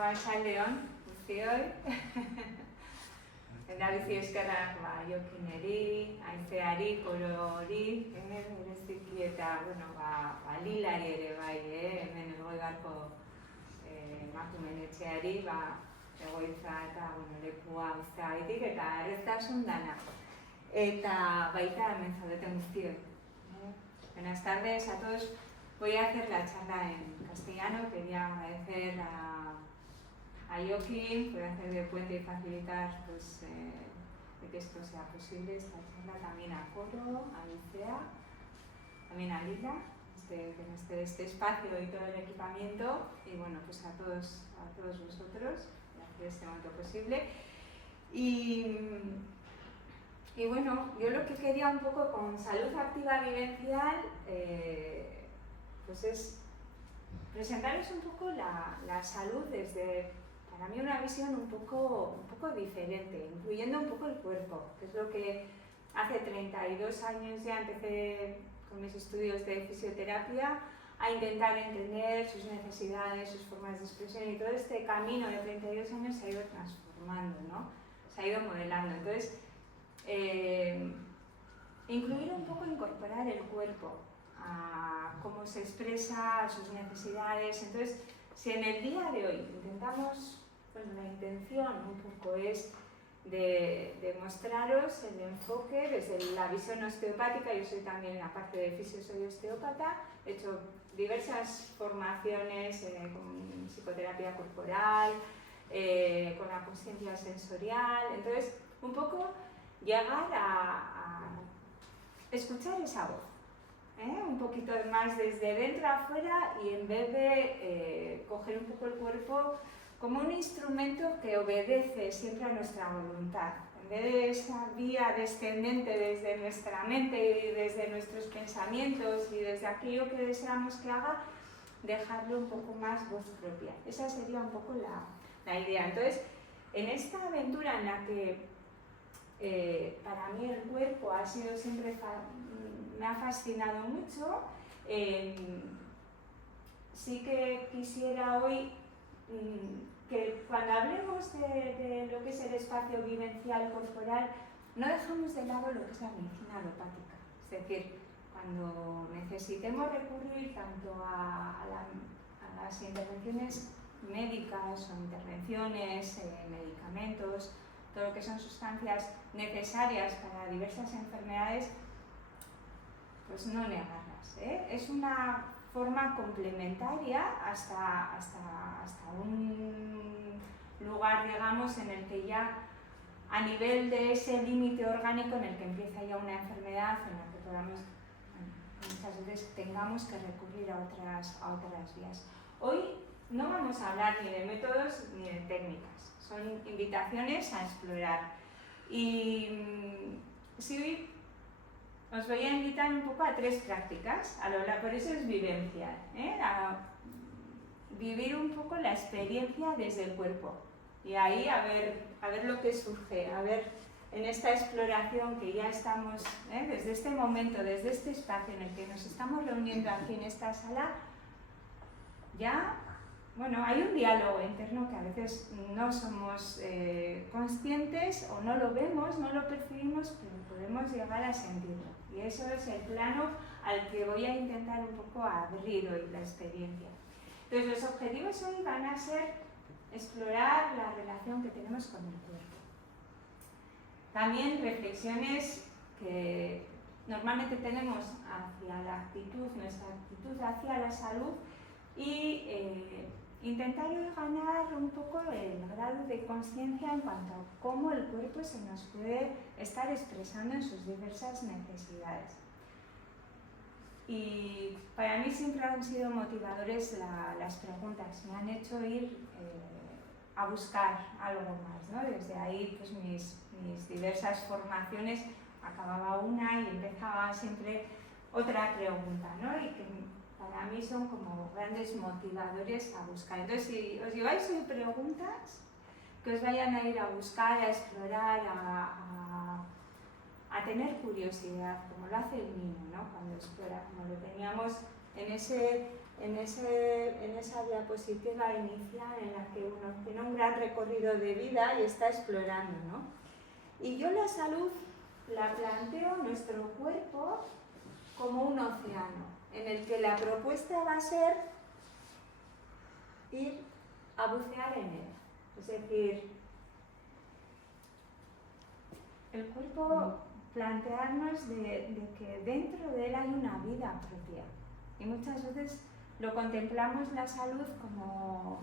Arratsaldeon guztioi. Lehendabizi eskerrak Jokineri, Aizeari, Korori, bereziki eta Lilari ere bai, hemen Elgoibarko emakumeen etxeari, egoitza eta lekua uzteagatik eta erreztasun dana. Eta baita hemen zaudeten guztioi. Buenas tardes a todos. Voy a hacer la charla en castellano. Quería agradecer a Joaquín por hacer de puente y facilitar de que esto sea posible, esta charla. También a Coro, a Lucea, también a Lila, que nos dé este espacio y todo el equipamiento. Y bueno, pues a todos vosotros, por hacer este momento posible. Y bueno, yo lo que quería un poco con salud activa vivencial pues es presentaros un poco la salud desde, para mí, una visión un poco diferente, incluyendo un poco el cuerpo, que es lo que hace 32 años ya empecé con mis estudios de fisioterapia a intentar entender sus necesidades, sus formas de expresión, y todo este camino de 32 años se ha ido transformando, ¿no? Se ha ido modelando. Entonces, incluir un poco, incorporar el cuerpo a cómo se expresa, a sus necesidades. Entonces, si en el día de hoy intentamos, la intención un poco es de mostraros el enfoque desde la visión osteopática. Yo soy también, en la parte de fisio, soy osteópata, he hecho diversas formaciones con psicoterapia corporal, con la consciencia sensorial. Entonces, un poco llegar a escuchar esa voz, un poquito más desde dentro a afuera, y en vez de coger un poco el cuerpo como un instrumento que obedece siempre a nuestra voluntad, en vez de esa vía descendente desde nuestra mente y desde nuestros pensamientos y desde aquello que deseamos que haga, dejarle un poco más voz propia. Esa sería un poco la idea. Entonces, en esta aventura en la que para mí el cuerpo ha sido siempre, me ha fascinado mucho, sí que quisiera hoy que cuando hablemos de lo que es el espacio vivencial corporal, no dejamos de lado lo que es la medicina alopática. Es decir, cuando necesitemos recurrir tanto a las intervenciones médicas o intervenciones, medicamentos, todo lo que son sustancias necesarias para diversas enfermedades, pues no negarlas. Es una forma complementaria hasta un lugar, digamos, en el que ya, a nivel de ese límite orgánico en el que empieza ya una enfermedad, en la que podamos, muchas veces tengamos que recurrir a otras vías. Hoy no vamos a hablar ni de métodos ni de técnicas, son invitaciones a explorar. Y sí, os voy a invitar un poco a 3 prácticas, por eso es vivencial, a vivir un poco la experiencia desde el cuerpo. Y ahí a ver lo que surge, a ver en esta exploración que ya estamos, desde este momento, desde este espacio en el que nos estamos reuniendo aquí en esta sala, ya, hay un diálogo interno que a veces no somos conscientes o no lo vemos, no lo percibimos, pero podemos llegar a sentirlo. Y eso es el plano al que voy a intentar un poco abrir hoy la experiencia. Entonces, los objetivos hoy van a ser explorar la relación que tenemos con el cuerpo. También reflexiones que normalmente tenemos hacia la actitud, nuestra actitud hacia la salud, y intentar hoy ganar un poco el grado de conciencia en cuanto a cómo el cuerpo se nos puede estar expresando en sus diversas necesidades. Y para mí siempre han sido motivadores las preguntas, me han hecho ir a buscar algo más, ¿no? Desde ahí, pues mis diversas formaciones, acababa una y empezaba siempre otra pregunta, ¿no? Y que para mí son como grandes motivadores a buscar. Entonces, si os lleváis hoy preguntas que os vayan a ir a buscar, a explorar, a tener curiosidad, como lo hace el niño, ¿no? Cuando explora, como lo teníamos en ese en esa diapositiva inicial en la que uno tiene un gran recorrido de vida y está explorando, ¿no? Y yo la salud la planteo nuestro cuerpo como un océano, en el que la propuesta va a ser ir a bucear en él. Es decir, el cuerpo, plantearnos de que dentro de él hay una vida propia. Y muchas veces lo contemplamos la salud como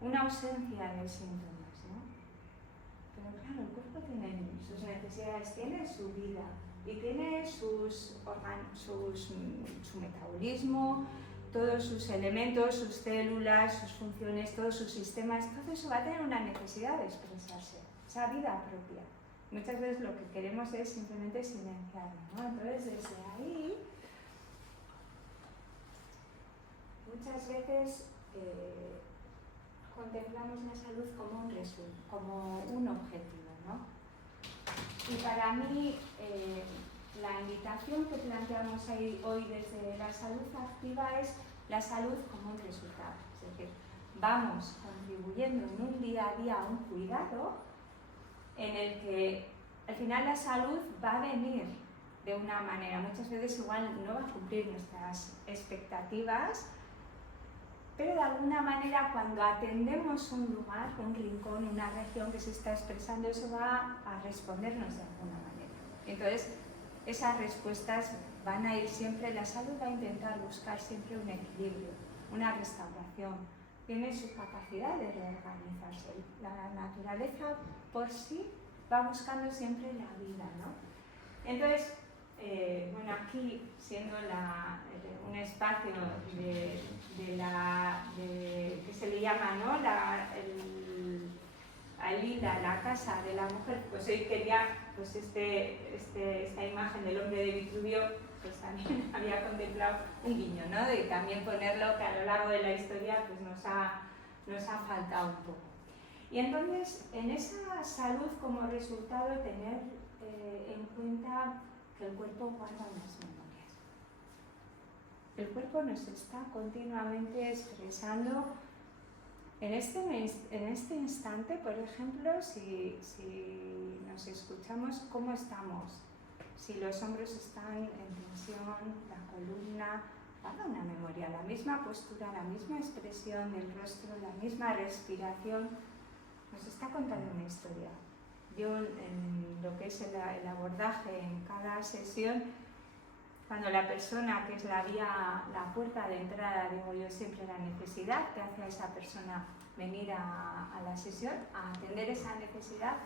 una ausencia de síntomas, ¿no? Pero claro, el cuerpo tiene sus necesidades, tiene su vida y tiene su metabolismo, todos sus elementos, sus células, sus funciones, todos sus sistemas, todo eso va a tener una necesidad de expresarse, esa vida propia. Muchas veces lo que queremos es simplemente silenciarlo, ¿no? Entonces, desde ahí, muchas veces contemplamos la salud como un objetivo, ¿no? Y para mí, la invitación que planteamos hoy desde la salud activa es la salud como un resultado. Es decir, vamos contribuyendo en un día a día a un cuidado en el que al final la salud va a venir de una manera, muchas veces igual no va a cumplir nuestras expectativas, pero de alguna manera cuando atendemos un lugar, un rincón, una región que se está expresando, eso va a respondernos de alguna manera. Entonces, esas respuestas van a ir siempre, la salud va a intentar buscar siempre un equilibrio, una restauración, tiene su capacidad de reorganizarse. La naturaleza por sí va buscando siempre la vida, ¿no? Entonces, bueno, aquí siendo un espacio que se le llama, ¿no? Alila, la casa de la mujer, pues hoy quería, pues esta imagen del hombre de Vitruvio, pues también había contemplado un guiño, ¿no? De también ponerlo, que a lo largo de la historia pues nos ha faltado un poco. Y entonces, en esa salud como resultado, tener en cuenta que el cuerpo guarda unas memorias. El cuerpo nos está continuamente expresando. En este instante, por ejemplo, si nos escuchamos, ¿cómo estamos? Si los hombros están en tensión, la columna, guarda una memoria, la misma postura, la misma expresión del rostro, la misma respiración, nos está contando una historia. Yo, en lo que es el abordaje en cada sesión, cuando la persona, que es la puerta de entrada, digo yo siempre la necesidad que hace a esa persona venir a la sesión, a atender esa necesidad,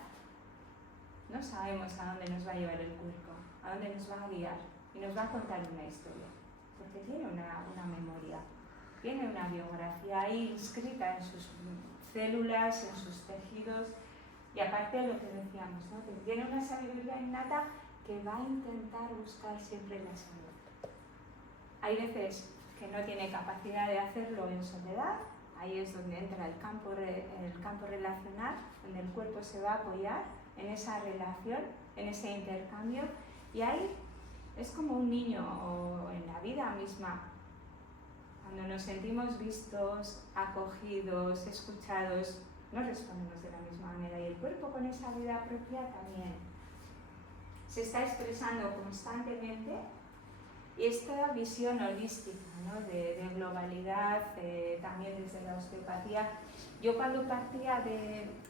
no sabemos a dónde nos va a llevar el cuerpo, a dónde nos va a guiar y nos va a contar una historia, porque tiene una memoria, tiene una biografía ahí inscrita en sus células, en sus tejidos, y aparte de lo que decíamos, ¿no? Que tiene una sabiduría innata que va a intentar buscar siempre la salud. Hay veces que no tiene capacidad de hacerlo en soledad, ahí es donde entra el campo relacional, donde el cuerpo se va a apoyar en esa relación, en ese intercambio, y ahí es como un niño o en la vida misma. Cuando nos sentimos vistos, acogidos, escuchados, no respondemos de la misma manera, y el cuerpo con esa vida propia también se está expresando constantemente. Y esta visión holística, ¿no? de globalidad, también desde la osteopatía, yo cuando partía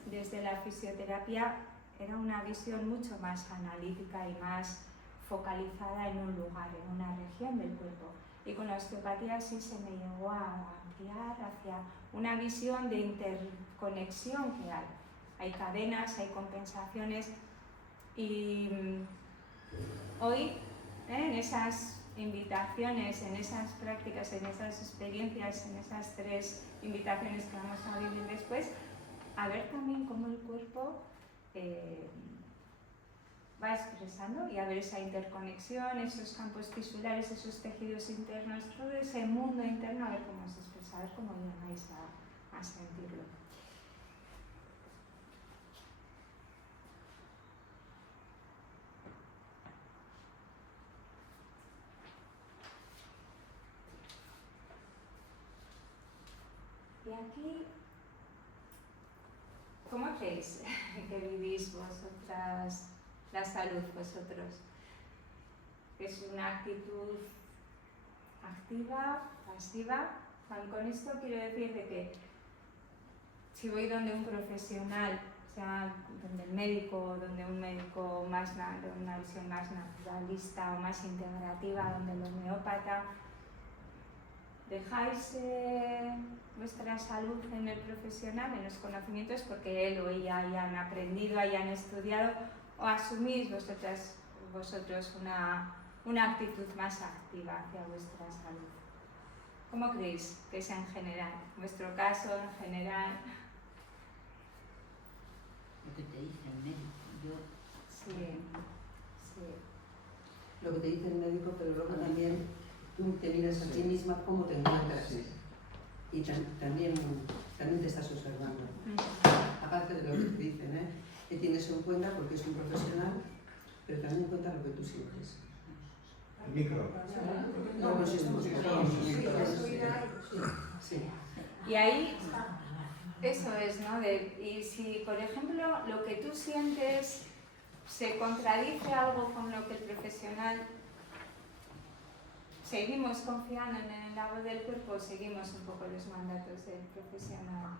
desde la fisioterapia era una visión mucho más analítica y más focalizada en un lugar, en una región del cuerpo. Y con la osteopatía sí se me llegó a ampliar hacia una visión de interconexión que hay. Hay cadenas, hay compensaciones, y hoy en esas invitaciones, en esas prácticas, en esas experiencias, en esas 3 invitaciones que vamos a vivir después, a ver también cómo el cuerpo va expresando, y a ver esa interconexión, esos campos tisulares, esos tejidos internos, todo ese mundo interno, a ver cómo se expresa, a ver cómo llegáis a sentirlo. Y aquí, ¿cómo creéis que vivís vosotras la salud vosotros? ¿Es una actitud activa, pasiva? Con esto quiero decir de que si voy donde un profesional, o sea, donde el médico, donde un médico más de una visión más naturalista o más integrativa, donde el homeópata, ¿dejáis vuestra salud en el profesional, en los conocimientos, porque él o ella hayan aprendido, hayan estudiado, o asumís vosotros una actitud más activa hacia vuestra salud? ¿Cómo creéis que es en general? En vuestro caso, en general. Lo que te dice el médico, Sí. Lo que te dice el médico, pero luego también tú te miras a ti misma cómo te encuentras. Sí. Y también te estás observando. Aparte de lo que te dicen, que tienes en cuenta porque es un profesional, pero también en cuenta lo que tú sientes. El micro. No, pues estamos Sí. Y ahí, eso es, ¿no? Y si, por ejemplo, lo que tú sientes se contradice algo con lo que el profesional, ¿seguimos confiando en la voz del cuerpo o seguimos un poco los mandatos del profesional?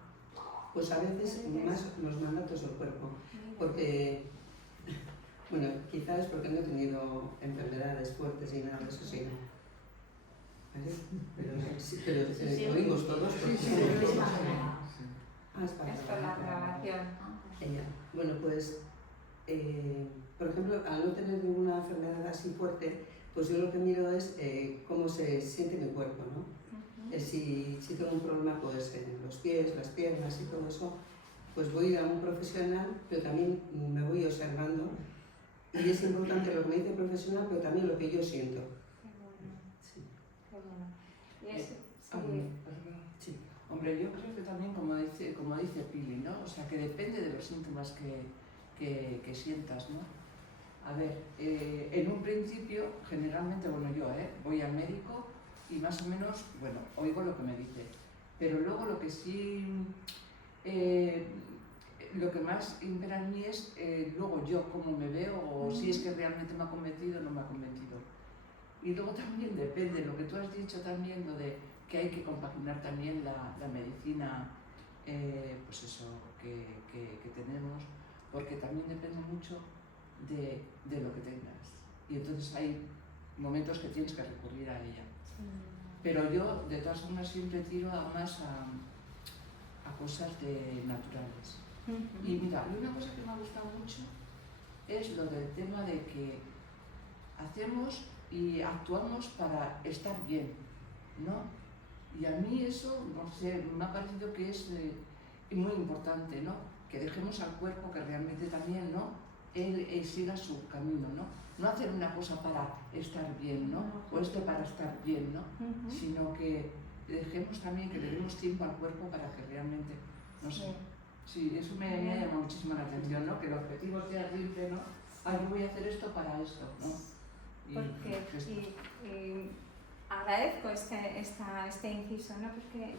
Pues a veces más los mandatos del cuerpo, porque, bueno, quizás es porque no he tenido enfermedades fuertes y nada de eso, sí, ¿no? Pero oímos todos. Es por la grabación. Bueno, pues, por ejemplo, al no tener ninguna enfermedad así fuerte, pues yo lo que miro es cómo se siente mi cuerpo, ¿no? Si tengo un problema, pues en los pies, las piernas y todo eso, pues voy a ir a un profesional, pero también me voy observando. Y es importante lo que me dice el profesional, pero también lo que yo siento. Qué bueno. Y eso, sí. Sí. Hombre, yo creo que también, como dice Pili, ¿no? O sea, que depende de los síntomas que sientas, ¿no? A ver, en un principio, generalmente, bueno, yo voy al médico y más o menos, bueno, oigo lo que me dice. Pero luego lo que sí, lo que más impera en mí es luego yo cómo me veo o si es que realmente me ha convencido o no me ha convencido. Y luego también depende, lo que tú has dicho también, lo de que hay que compaginar también la medicina, pues eso, que tenemos, porque también depende mucho de lo que tengas. Y entonces hay momentos que tienes que recurrir a ella. Pero yo, de todas formas, siempre tiro más a cosas naturales. Y mira, una cosa que me ha gustado mucho es lo del tema de que hacemos y actuamos para estar bien, ¿no? Y a mí eso, no sé, me ha parecido que es muy importante, ¿no? Que dejemos al cuerpo que realmente también, ¿no? Él siga su camino, ¿no? No hacer una cosa para estar bien, ¿no? O para estar bien, ¿no? Sino que dejemos también, que le demos tiempo al cuerpo para que realmente, no sé. Sí, eso me ha llamado muchísimo la atención, ¿no? Que el objetivo sea siempre, ¿no? Yo voy a hacer esto para esto, ¿no? Y agradezco este inciso, ¿no? Porque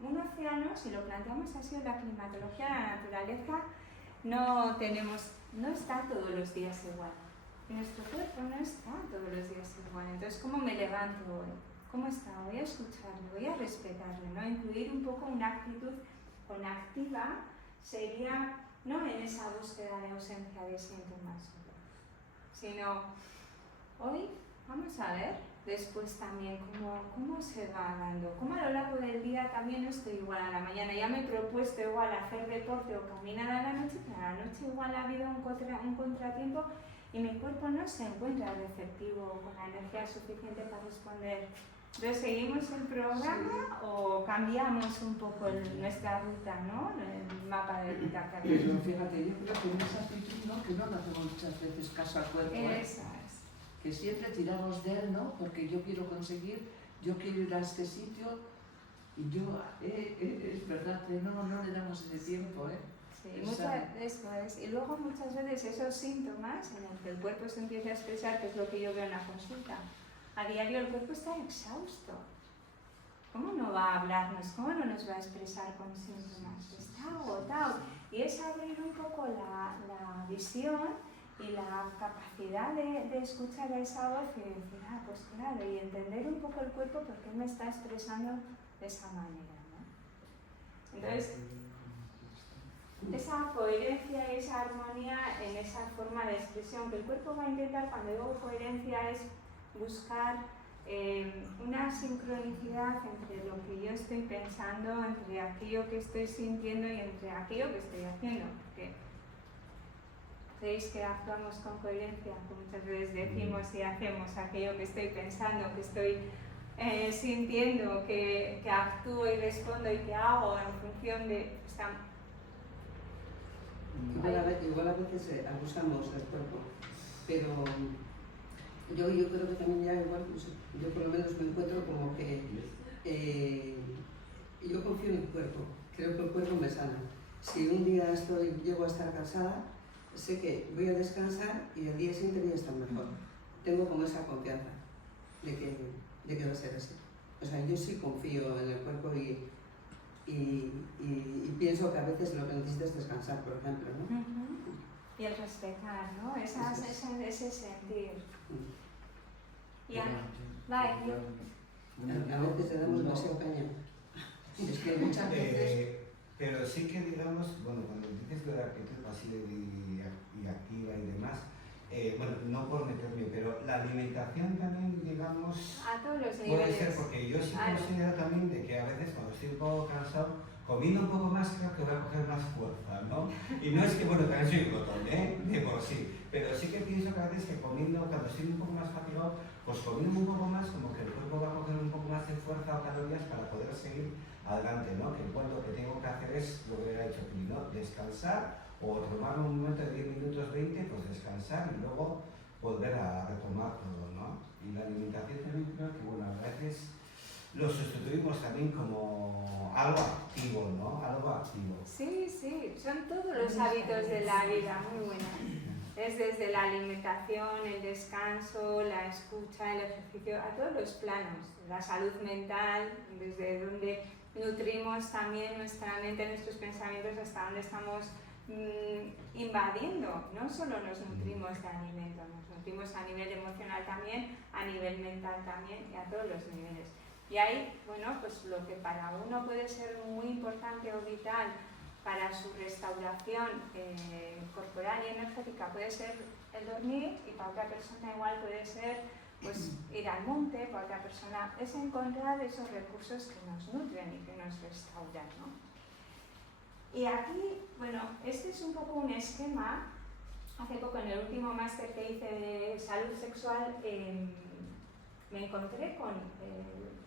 un océano, si lo planteamos así, la climatología, la naturaleza, no está todos los días igual. Y nuestro cuerpo no está todos los días igual. Entonces, ¿cómo me levanto hoy? ¿Cómo está? Voy a escucharle, voy a respetarle, ¿no? Incluir un poco una actitud activa sería no en esa búsqueda de ausencia de síntomas, sino hoy vamos a ver después también cómo se va dando, cómo a lo largo del día también no estoy igual a la mañana, ya me he propuesto igual hacer deporte o caminar a la noche, pero a la noche igual ha habido un contratiempo y mi cuerpo no se encuentra receptivo con la energía suficiente para responder. Entonces, ¿seguimos el programa o cambiamos un poco nuestra ruta, ¿no? El mapa de ruta que había. Pero fíjate, yo creo que en esa actitud, ¿no? Que no le hacemos muchas veces caso al cuerpo. Eso es. Que siempre tiramos de él, ¿no? Porque yo quiero conseguir, yo quiero ir a este sitio y yo, es verdad que no le damos ese tiempo, Sí, eso es. Y luego muchas veces esos síntomas en los que el cuerpo se empieza a expresar, que es lo que yo veo en la consulta, a diario el cuerpo está exhausto. ¿cómo no va a hablarnos? ¿Cómo no nos va a expresar con síntomas? Está agotado. Y es abrir un poco la visión y la capacidad de escuchar a esa voz y decir, ah, pues claro, y entender un poco el cuerpo porque me está expresando de esa manera, ¿no? Entonces, esa coherencia y esa armonía en esa forma de expresión que el cuerpo va a intentar, cuando digo coherencia, es buscar una sincronicidad entre lo que yo estoy pensando, entre aquello que estoy sintiendo y entre aquello que estoy haciendo. Porque veis que actuamos con coherencia, que muchas veces decimos y hacemos aquello que estoy pensando, que estoy sintiendo, que actúo y respondo y que hago en función de... Igual a veces abusamos del cuerpo, pero yo creo que también ya igual, no sé, yo por lo menos me encuentro como que yo confío en el cuerpo, creo que el cuerpo me sana. Si un día llego a estar cansada, sé que voy a descansar y al día siguiente voy a estar mejor. Tengo como esa confianza de que va a ser así. O sea, yo sí confío en el cuerpo y pienso que a veces lo que necesitas es descansar, por ejemplo, ¿no? Y el respetar, ¿no? Ese sentir. Y a veces le damos demasiado caña. Es que muchas veces... Pero sí que digamos, bueno, cuando dices lo de actitud pasiva y activa y demás, bueno, no por meterme, pero la alimentación también, digamos, a todos los niveles. puede ser, porque yo sí considero también de que a veces cuando estoy un poco cansado, comiendo un poco más creo que voy a coger más fuerza, ¿no? Y no es que, bueno, también soy glotón, de por sí, pero sí que pienso que a veces que comiendo, cuando estoy un poco más fatigado, pues comiendo un poco más, como que el cuerpo va a coger un poco más de fuerza o calorías para poder seguir adelante, ¿no? Que cuando lo que tengo que hacer es lo que ha dicho Pili, ¿no? Descansar o tomar un momento de 10 minutos, 20, pues descansar y luego volver a retomar todo, ¿no? Y la alimentación también creo que, bueno, a veces lo sustituimos también como algo activo, ¿no? Algo activo. Sí, sí, son todos los hábitos de la vida, muy buenos. Es desde la alimentación, el descanso, la escucha, el ejercicio, a todos los planos. La salud mental, desde donde nutrimos también nuestra mente, nuestros pensamientos, hasta donde estamos invadiendo. No solo nos nutrimos de alimento, nos nutrimos a nivel emocional también, a nivel mental también y a todos los niveles. Y ahí, bueno, pues lo que para uno puede ser muy importante o vital para su restauración corporal y energética puede ser el dormir, y para otra persona igual puede ser pues ir al monte, para otra persona es encontrar esos recursos que nos nutren y que nos restauran, ¿no? Y aquí, bueno, este es un poco un esquema. Hace poco en el último máster que hice de salud sexual me encontré con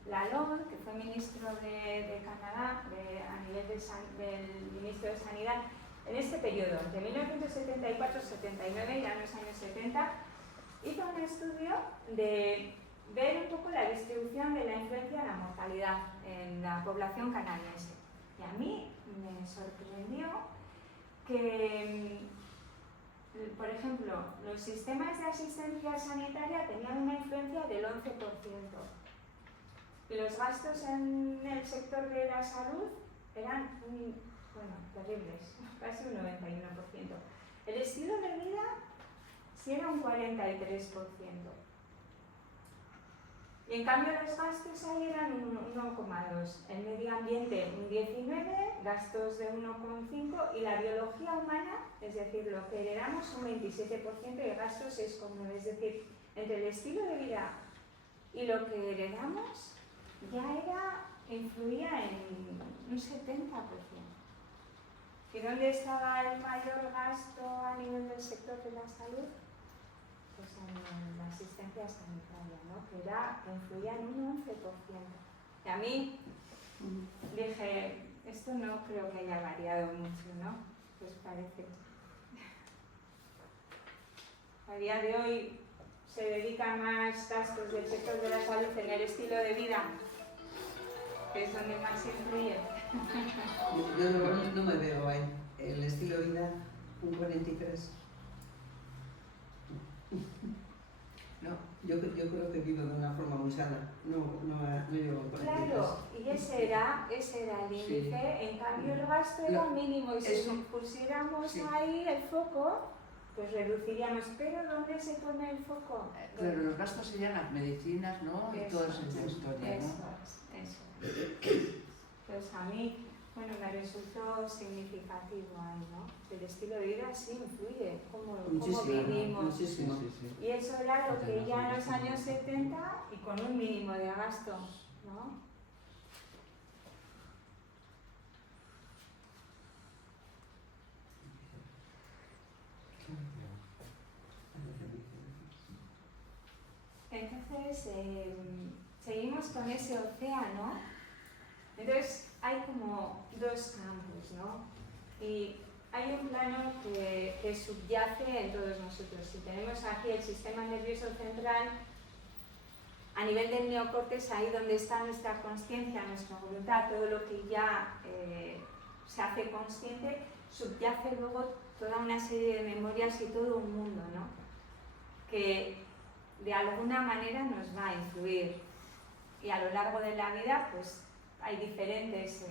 Lalonde, que fue ministro de Canadá a nivel del ministro de Sanidad en este periodo, de 1974-79, ya en los años 70, hizo un estudio de ver un poco la distribución de la influencia de la mortalidad en la población canadiense. Y a mí me sorprendió que, por ejemplo, los sistemas de asistencia sanitaria tenían una influencia del 11%. Y los gastos en el sector de la salud eran, terribles, casi un 91%. El estilo de vida sí era un 43%. Y en cambio los gastos ahí eran un 1,2%. El medio ambiente un 19%, gastos de 1,5%, y la biología humana, es decir, lo que heredamos un 27% y gastos 6,9%. Es decir, entre el estilo de vida y lo que heredamos ya influía en un 70%. ¿Y dónde estaba el mayor gasto a nivel del sector de la salud? Pues en la asistencia sanitaria, ¿no? Que influía en un 11%. Y a mí dije, esto no creo que haya variado mucho, ¿no? ¿Qué os parece? A día de hoy se dedican más gastos del sector de la salud en el estilo de vida, que es donde más influye. Yo no me veo ahí. El estilo de vida, un 43. No, Yo creo que vivo de una forma muy sana, no llevo por aquí. Claro, y ese era el índice, en cambio el gasto era mínimo y si pusiéramos ahí el foco, pues reduciríamos. Pero ¿dónde se pone el foco? Claro, los gastos serían las medicinas, ¿no? Y toda esa historia, ¿no? Eso. Pues a mí, bueno, me resultó significativo ahí, ¿no? El estilo de vida sí influye, cómo vivimos. Muchísimo. Sí. Y eso era lo que ya en los años 70 y con un mínimo de gasto, ¿no? Entonces, seguimos con ese océano. Entonces, hay como dos campos, ¿no? Y hay un plano que subyace en todos nosotros. Si tenemos aquí el sistema nervioso central, a nivel del neocórtex, ahí donde está nuestra consciencia, nuestra voluntad, todo lo que ya se hace consciente, subyace luego toda una serie de memorias y todo un mundo, ¿no? Que de alguna manera nos va a influir. Y a lo largo de la vida, pues hay diferentes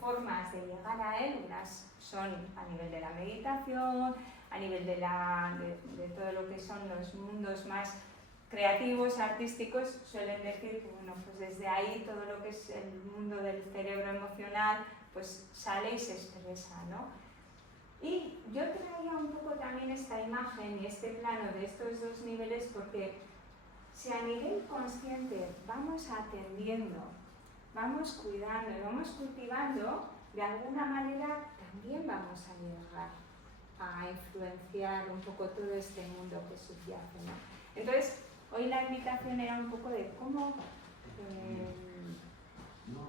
formas de llegar a él. Unas son a nivel de la meditación, a nivel de todo lo que son los mundos más creativos, artísticos. Suelen decir que bueno, pues desde ahí todo lo que es el mundo del cerebro emocional pues sale y se expresa, ¿no? Y yo traía un poco también esta imagen y este plano de estos dos niveles porque si a nivel consciente vamos atendiendo, vamos cuidando y vamos cultivando, de alguna manera también vamos a llegar a influenciar un poco todo este mundo que subyace, ¿no? Entonces, hoy la invitación era un poco de cómo,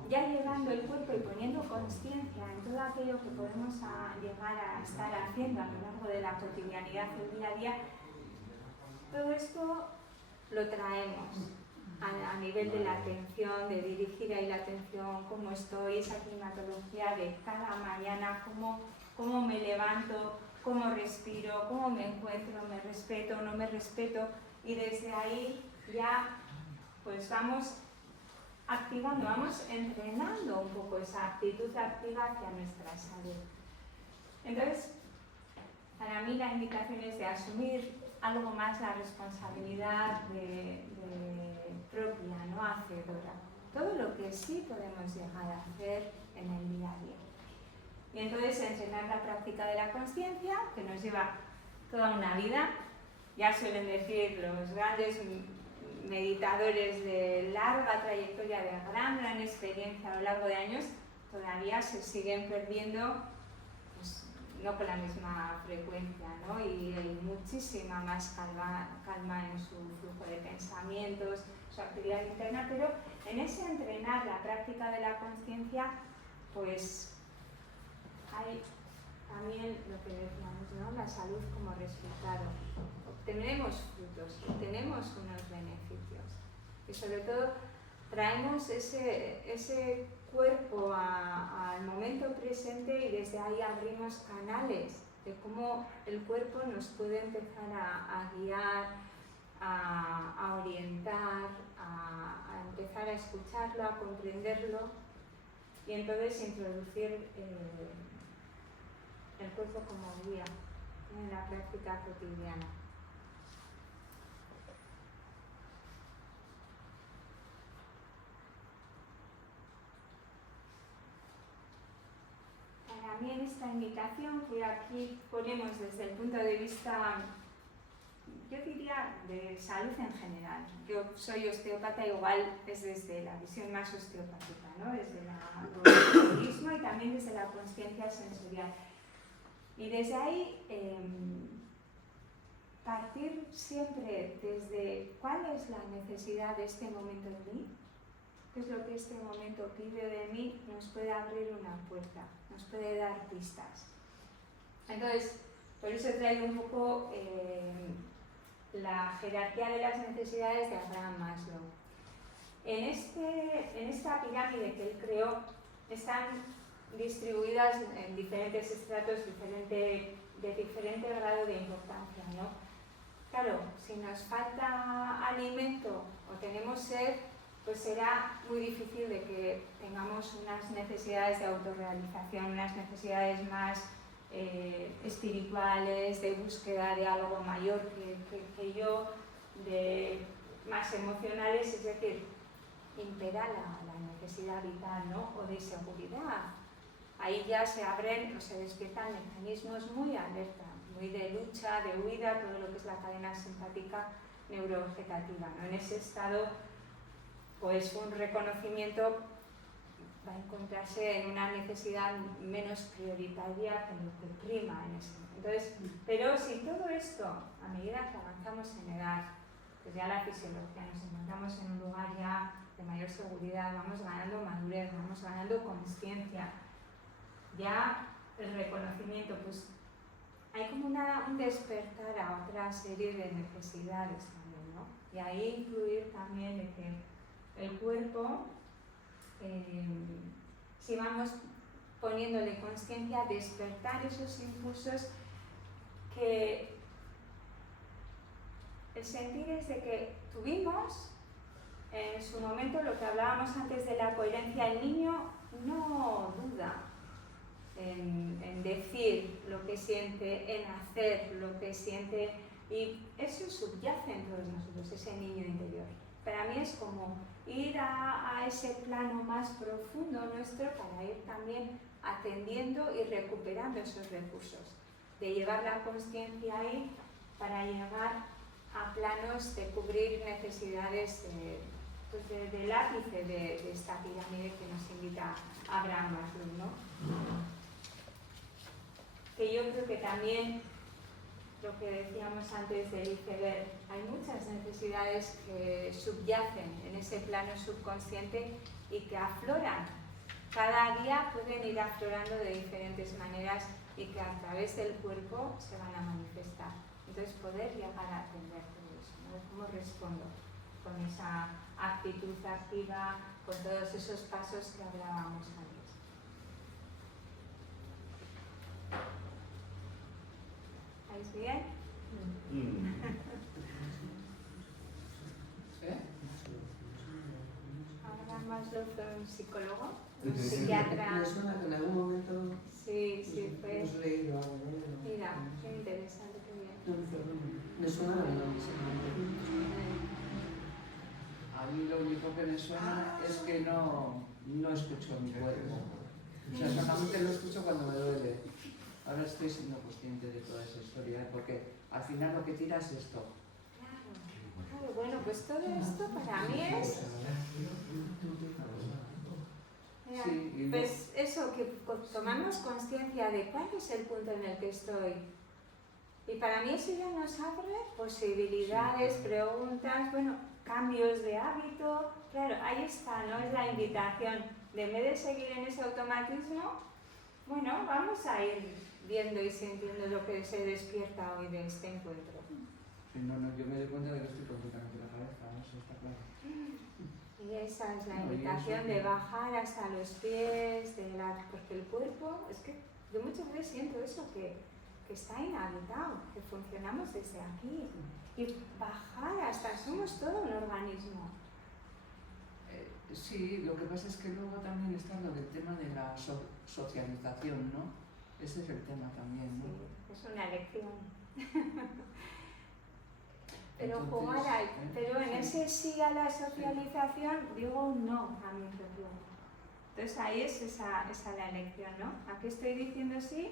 ya llevando el cuerpo y poniendo conciencia en todo aquello que podemos llegar a estar haciendo a lo largo de la cotidianidad del día a día, todo esto lo traemos a nivel de la atención, de dirigir ahí la atención, cómo estoy, esa climatología de cada mañana, cómo me levanto, cómo respiro, cómo me encuentro, me respeto, no me respeto, y desde ahí ya pues vamos activando, vamos entrenando un poco esa actitud activa hacia nuestra salud. Entonces, para mí la invitación es de asumir algo más la responsabilidad propia, no hacedora. Todo lo que sí podemos llegar a hacer en el día a día. Y entonces entrenar la práctica de la consciencia, que nos lleva toda una vida. Ya suelen decir los grandes meditadores de larga trayectoria, de gran experiencia a lo largo de años, todavía se siguen perdiendo, pues, no con la misma frecuencia, ¿no? Y hay muchísima más calma en su flujo de pensamientos, su actividad interna, pero en ese entrenar la práctica de la conciencia, pues hay también lo que decíamos, ¿no? La salud como resultado. Obtenemos frutos, obtenemos unos beneficios y sobre todo traemos ese cuerpo al momento presente y desde ahí abrimos canales de cómo el cuerpo nos puede empezar a guiar, a orientar, a empezar a escucharlo, a comprenderlo y entonces introducir el cuerpo como guía en la práctica cotidiana. Para mí en esta invitación, que aquí ponemos desde el punto de vista, yo diría, de salud en general. Yo soy osteópata, igual es desde la visión más osteopática, ¿no? Desde el holismo y también desde la consciencia sensorial. Y desde ahí, partir siempre desde cuál es la necesidad de este momento en mí, qué es lo que este momento pide de mí, nos puede abrir una puerta, nos puede dar pistas. Entonces, por eso he traído un poco la jerarquía de las necesidades de Abraham Maslow. En esta pirámide que él creó están distribuidas en diferentes estratos de diferente grado de importancia, ¿no? claro, si nos falta alimento o tenemos sed, pues será muy difícil de que tengamos unas necesidades de autorrealización, unas necesidades más espirituales, de búsqueda de algo mayor que yo, más emocionales, es decir, impera la necesidad vital, ¿no? O de seguridad. Ahí ya se abren o se despiertan mecanismos muy alerta, muy de lucha, de huida, todo lo que es la cadena simpática neurovegetativa, ¿no? En ese estado, pues un reconocimiento va a encontrarse en una necesidad menos prioritaria que lo que prima en ese momento. Entonces, pero si todo esto, a medida que avanzamos en edad, pues ya la fisiología, nos encontramos en un lugar ya de mayor seguridad, vamos ganando madurez, vamos ganando consciencia, ya el reconocimiento, pues hay como un despertar a otra serie de necesidades también, ¿no? Y ahí incluir también de que el cuerpo, si vamos poniéndole consciencia, despertar esos impulsos que el sentir es de que tuvimos en su momento lo que hablábamos antes de la coherencia. El niño no duda en decir lo que siente, en hacer lo que siente, y eso subyace en todos nosotros, ese niño interior. Para mí es como ir a ese plano más profundo nuestro para ir también atendiendo y recuperando esos recursos, de llevar la consciencia ahí para llegar a planos de cubrir necesidades pues del ápice de esta pirámide que nos invita Abraham Maslow, ¿no? Que yo creo que también, lo que decíamos antes del iceberg, hay muchas necesidades que subyacen en ese plano subconsciente y que afloran. Cada día pueden ir aflorando de diferentes maneras y que a través del cuerpo se van a manifestar. Entonces, poder llegar a atender todo eso, ¿no? ¿Cómo respondo con esa actitud activa, con todos esos pasos que hablábamos antes? ¿Estáis bien? ¿Eh? Abraham Maslow fue un psicólogo, un psiquiatra. Me suena que en algún momento Sí, fue. hemos leído algo de él. Mira, qué interesante, qué bien. No, perdón. Me suena que no, A mí lo único que me suena es que no escucho mi cuerpo. O sea, solamente lo escucho cuando me duele. Ahora estoy siendo consciente de toda esa historia, porque al final lo que tira es esto. Claro, bueno, pues todo esto para mí es... Mira, Sí, pues eso, que tomamos conciencia de cuál es el punto en el que estoy. Y para mí eso ya nos abre posibilidades, preguntas, bueno, cambios de hábito. Claro, ahí está, ¿no? Es la invitación. De en vez de seguir en ese automatismo, bueno, vamos a ir viendo y sintiendo lo que se despierta hoy de este encuentro. Sí, no, yo me doy cuenta de que estoy completamente la cabeza, eso está claro. Y esa es la invitación de bajar hasta los pies, porque el cuerpo, es que yo muchas veces siento eso, que está inhabitado, que funcionamos desde aquí. Y bajar hasta, somos todo un organismo. Sí, lo que pasa es que luego también está lo del tema de la socialización, ¿no? Ese es el tema también, ¿no? Sí, es una elección. Pero Entonces, jugar ahí, pero en sí. ese sí a la socialización digo un no a mi reflejo. Entonces ahí es esa la elección, ¿no? Aquí estoy diciendo sí,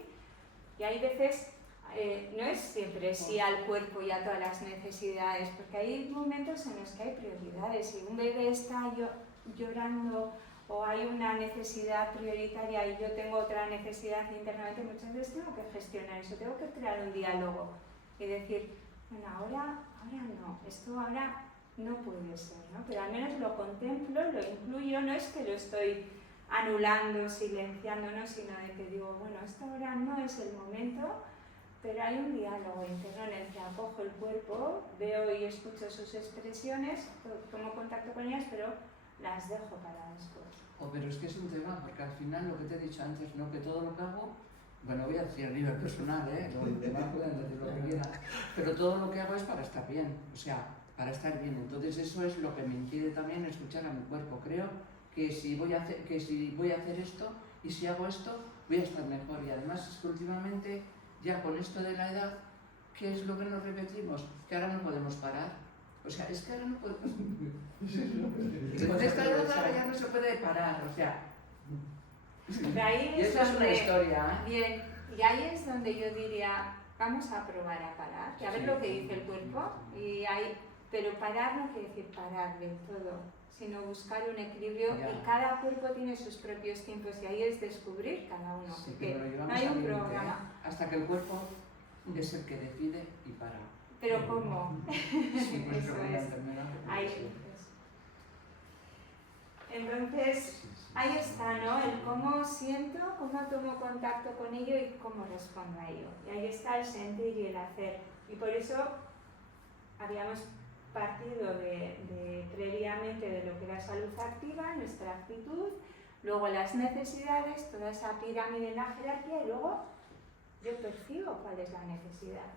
y hay veces, no es siempre sí al cuerpo y a todas las necesidades, porque hay momentos en los que hay prioridades. Si un bebé está llorando o hay una necesidad prioritaria y yo tengo otra necesidad internamente, muchas veces tengo que gestionar eso, tengo que crear un diálogo y decir, bueno, ahora no, esto ahora no puede ser, ¿no? Pero al menos lo contemplo, lo incluyo, no es que lo estoy anulando, silenciando, ¿no? Sino de que digo, bueno, esto ahora no es el momento, pero hay un diálogo interno en el que acojo el cuerpo, veo y escucho sus expresiones, tomo contacto con ellas, pero las dejo para después. Pero es que es un tema, porque al final lo que te he dicho antes, ¿no? Que todo lo que hago bueno, voy a decir a nivel personal, los demás pueden decir lo que quieran, pero todo lo que hago es para estar bien, o sea, para estar bien. Entonces eso es lo que me impide también escuchar a mi cuerpo. Creo que si voy a hacer esto y si hago esto, voy a estar mejor. Y además es que últimamente, ya con esto de la edad, ¿qué es lo que nos repetimos? Que ahora no podemos parar. O sea, es que ahora no podemos... Con esta edad ahora ya no se puede parar, o sea... Pero ahí Y eso es una historia, ¿eh? Bien, y ahí es donde yo diría, vamos a probar a parar, y a ver lo que dice el cuerpo, pero parar no quiere decir parar del todo, sino buscar un equilibrio, Ya. y cada cuerpo tiene sus propios tiempos, y ahí es descubrir cada uno, Sí, porque pero lo llevamos no hay al un límite, programa. ¿eh? Hasta que el cuerpo es el que decide y para. Pero ¿cómo? Sí, pues Eso con la es. enfermedad. Ahí Sí. Entonces, ahí está, ¿no? El cómo siento, cómo tomo contacto con ello y cómo respondo a ello. Y ahí está el sentir y el hacer. Y por eso habíamos partido previamente de lo que era salud activa, nuestra actitud, luego las necesidades, toda esa pirámide en la jerarquía, y luego yo percibo cuál es la necesidad.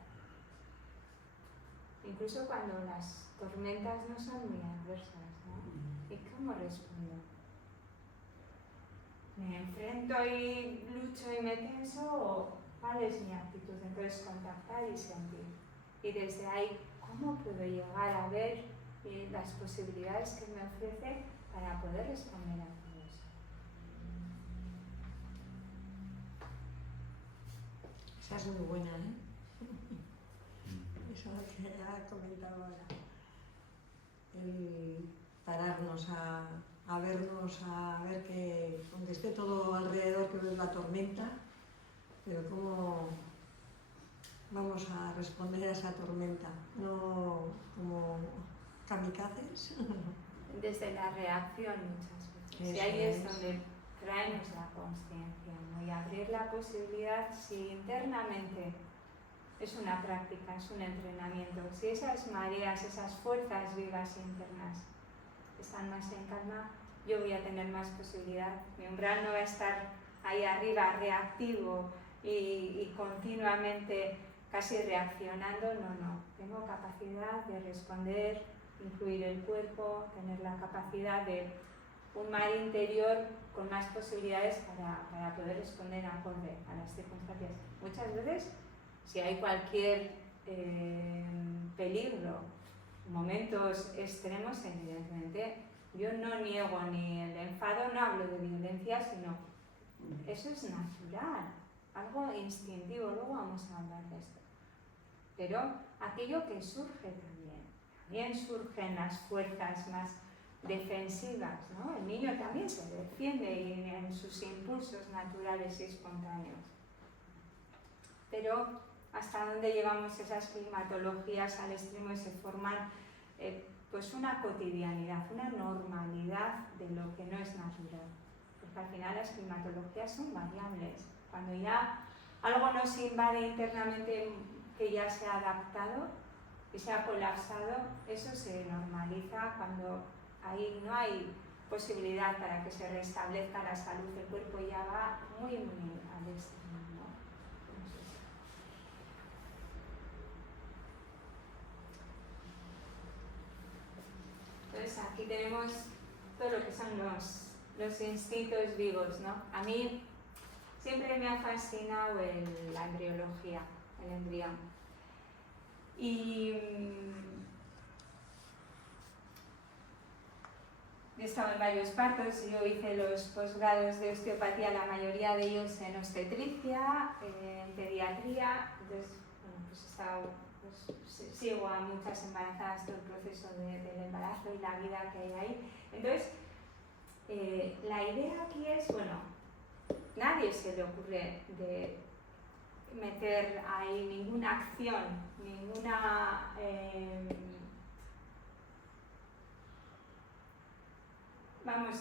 Incluso cuando las tormentas no son muy adversas, ¿no? ¿Y cómo respondo? ¿Me enfrento y lucho y me tenso o cuál es mi actitud? Entonces contactar y sentir. Y desde ahí, ¿cómo puedo llegar a ver las posibilidades que me ofrece para poder responder a todo eso? Esa es muy buena, ¿eh? Eso que ha comentado ahora. El pararnos a vernos, a ver que, aunque esté todo alrededor, que ves la tormenta, pero cómo vamos a responder a esa tormenta, no como kamikazes. Desde la reacción muchas veces. Y Eso ahí es es. donde traemos la consciencia, ¿no? Y abrir la posibilidad, si internamente es una práctica, es un entrenamiento, si esas mareas, esas fuerzas vivas internas están más en calma, yo voy a tener más posibilidad. Mi umbral no va a estar ahí arriba reactivo y continuamente casi reaccionando, no. Tengo capacidad de responder, incluir el cuerpo, tener la capacidad de un mar interior con más posibilidades para poder responder acorde a las circunstancias. Muchas veces, si hay cualquier peligro, momentos extremos, evidentemente, yo no niego ni el enfado, no hablo de violencia, sino eso es natural, algo instintivo, luego vamos a hablar de esto. Pero aquello que surge también surgen las fuerzas más defensivas, ¿no? El niño también se defiende en sus impulsos naturales y espontáneos. Pero hasta dónde llevamos esas climatologías al extremo y se forman pues una cotidianidad, una normalidad de lo que no es natural. Porque al final las climatologías son variables. Cuando ya algo nos invade internamente que ya se ha adaptado y se ha colapsado, eso se normaliza cuando ahí no hay posibilidad para que se restablezca la salud del cuerpo, ya va muy al extremo, ¿no? Entonces aquí tenemos todo lo que son los instintos vivos, ¿no? A mí siempre me ha fascinado la embriología, el embrión. Y he estado en varios partos, yo hice los posgrados de osteopatía, la mayoría de ellos en obstetricia, en pediatría, entonces bueno, pues he estado, sigo a muchas embarazadas todo el proceso del embarazo y la vida que hay ahí. Entonces, la idea aquí es, bueno, nadie se le ocurre de meter ahí ninguna acción, ninguna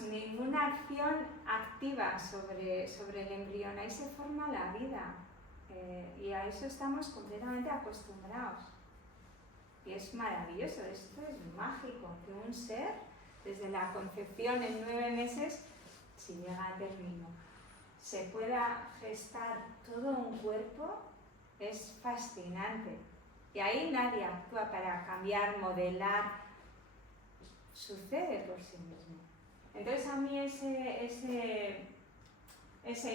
ninguna acción activa sobre el embrión. Ahí se forma la vida y a eso estamos completamente acostumbrados. Y es maravilloso, esto es mágico, que un ser, desde la concepción en 9 meses, si llega a término, se pueda gestar todo un cuerpo es fascinante. Y ahí nadie actúa para cambiar, modelar, sucede por sí mismo. Entonces a mí ese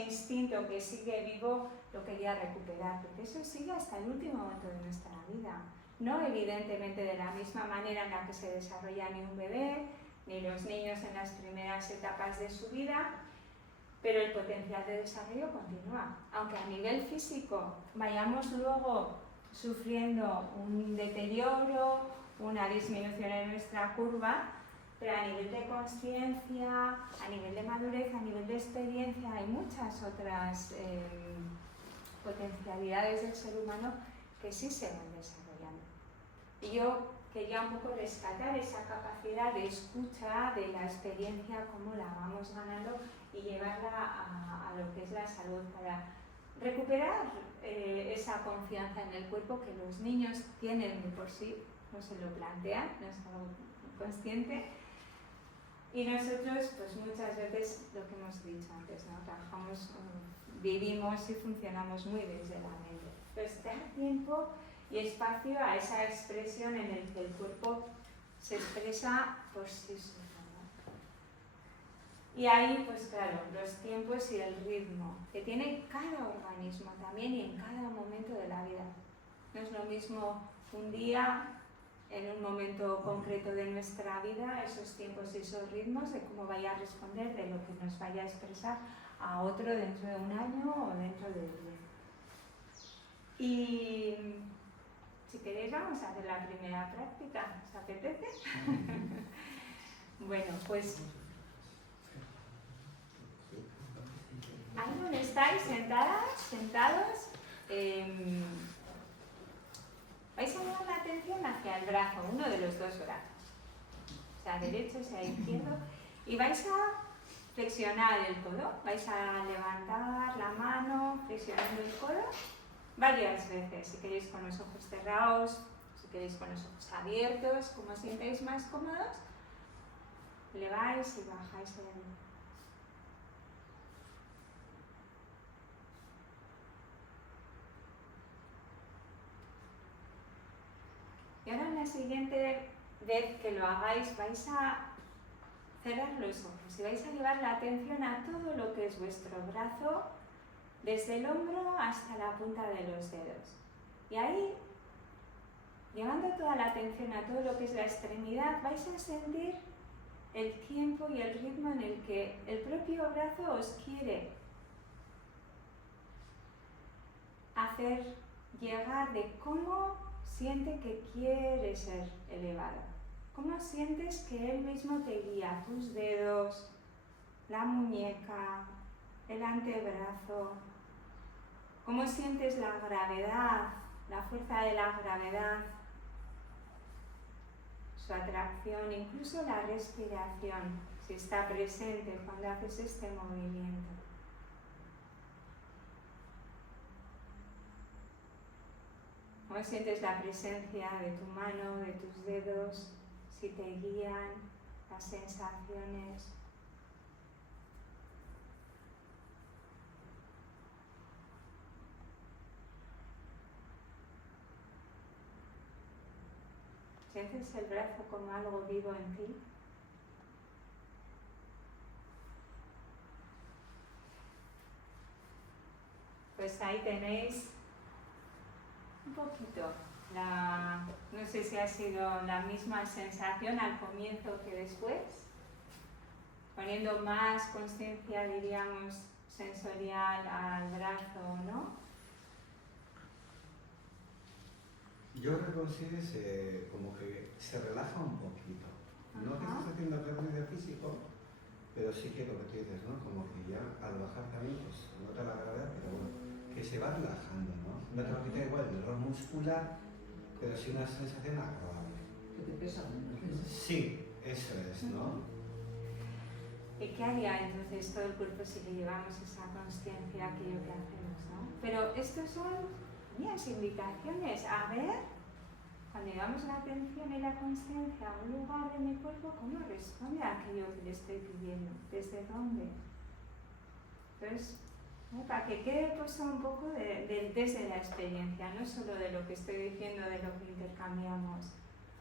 instinto que sigue vivo lo quería recuperar, porque eso sigue hasta el último momento de nuestra vida. No evidentemente de la misma manera en la que se desarrolla ni un bebé, ni los niños en las primeras etapas de su vida, pero el potencial de desarrollo continúa. Aunque a nivel físico vayamos luego sufriendo un deterioro, una disminución en nuestra curva, pero a nivel de conciencia, a nivel de madurez, a nivel de experiencia, hay muchas otras potencialidades del ser humano que sí se van desarrollando. Y yo quería un poco rescatar esa capacidad de escucha, de la experiencia, cómo la vamos ganando y llevarla a lo que es la salud para recuperar esa confianza en el cuerpo que los niños tienen de por sí, no se lo plantean, no es algo consciente. Y nosotros, pues muchas veces, lo que hemos dicho antes, ¿no? Trabajamos, vivimos y funcionamos muy desde la mente. Entonces, dar tiempo y espacio a esa expresión en el que el cuerpo se expresa por sí solo, ¿no? Y ahí, pues claro, los tiempos y el ritmo que tiene cada organismo también y en cada momento de la vida. No es lo mismo un día, en un momento concreto de nuestra vida, esos tiempos y esos ritmos de cómo vaya a responder, de lo que nos vaya a expresar a otro dentro de un año o dentro de 10. Y si queréis vamos a hacer la primera práctica, ¿os apetece? Bueno, pues ahí donde estáis, sentadas, sentados, vais a llevar la atención hacia el brazo, uno de los dos brazos, sea derecho, sea izquierdo, y vais a flexionar el codo, vais a levantar la mano flexionando el codo varias veces, si queréis con los ojos cerrados, si queréis con los ojos abiertos, como os sintáis más cómodos, eleváis y bajáis el... Y ahora en la siguiente vez que lo hagáis vais a cerrar los ojos y vais a llevar la atención a todo lo que es vuestro brazo, desde el hombro hasta la punta de los dedos. Y ahí, llevando toda la atención a todo lo que es la extremidad, vais a sentir el tiempo y el ritmo en el que el propio brazo os quiere hacer llegar de cómo siente que quiere ser elevado. ¿Cómo sientes que él mismo te guía? Tus dedos, la muñeca, el antebrazo. ¿Cómo sientes la gravedad, la fuerza de la gravedad, su atracción, incluso la respiración, si está presente cuando haces este movimiento? ¿Cómo sientes la presencia de tu mano, de tus dedos, si te guían, las sensaciones? ¿Sientes el brazo como algo vivo en ti? Pues ahí tenéis un poquito, no sé si ha sido la misma sensación al comienzo que después, poniendo más conciencia, diríamos, sensorial al brazo, ¿no? Yo creo que consigues como que se relaja un poquito. No que estás haciendo ejercicio físico, pero sí que lo que tú dices, ¿no? Como que ya al bajar también, pues nota la gravedad, pero bueno, que se va relajando, ¿no? No te va a quitar igual el dolor muscular, pero sí una sensación agradable. Que te pesa mucho. Sí, eso es, ¿no? ¿Y qué haría entonces todo el cuerpo si le llevamos esa conciencia a aquello que hacemos, ¿no? Pero estos son mías invitaciones a ver, cuando llevamos la atención y la conciencia a un lugar de mi cuerpo, cómo responde a aquello que le estoy pidiendo, desde dónde. Entonces, ¿no? Para que quede puesto un poco desde la experiencia, no solo de lo que estoy diciendo, de lo que intercambiamos,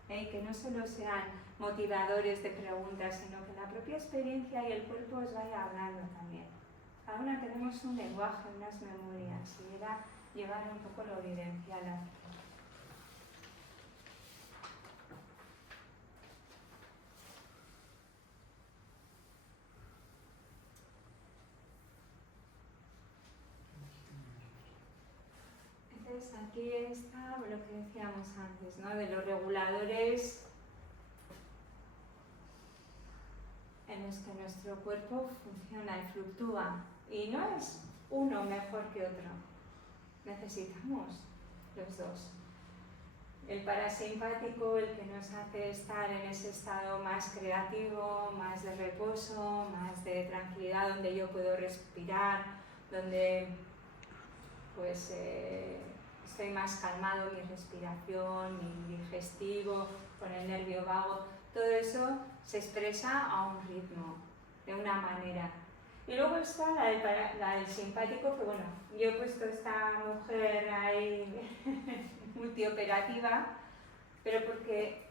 que no solo sean motivadores de preguntas, sino que la propia experiencia y el cuerpo os vaya hablando también. Cada una tenemos un lenguaje, unas memorias, y era llevar un poco lo vivencial aquí. Entonces aquí está lo que decíamos antes, ¿no? De los reguladores en los que nuestro cuerpo funciona y fluctúa. Y no es uno mejor que otro. Necesitamos los dos. El parasimpático, el que nos hace estar en ese estado más creativo, más de reposo, más de tranquilidad, donde yo puedo respirar, donde pues estoy más calmado, mi respiración, mi digestivo, con el nervio vago, todo eso se expresa a un ritmo, de una manera. Y luego está la del simpático, que bueno, yo he puesto esta mujer ahí multioperativa, pero porque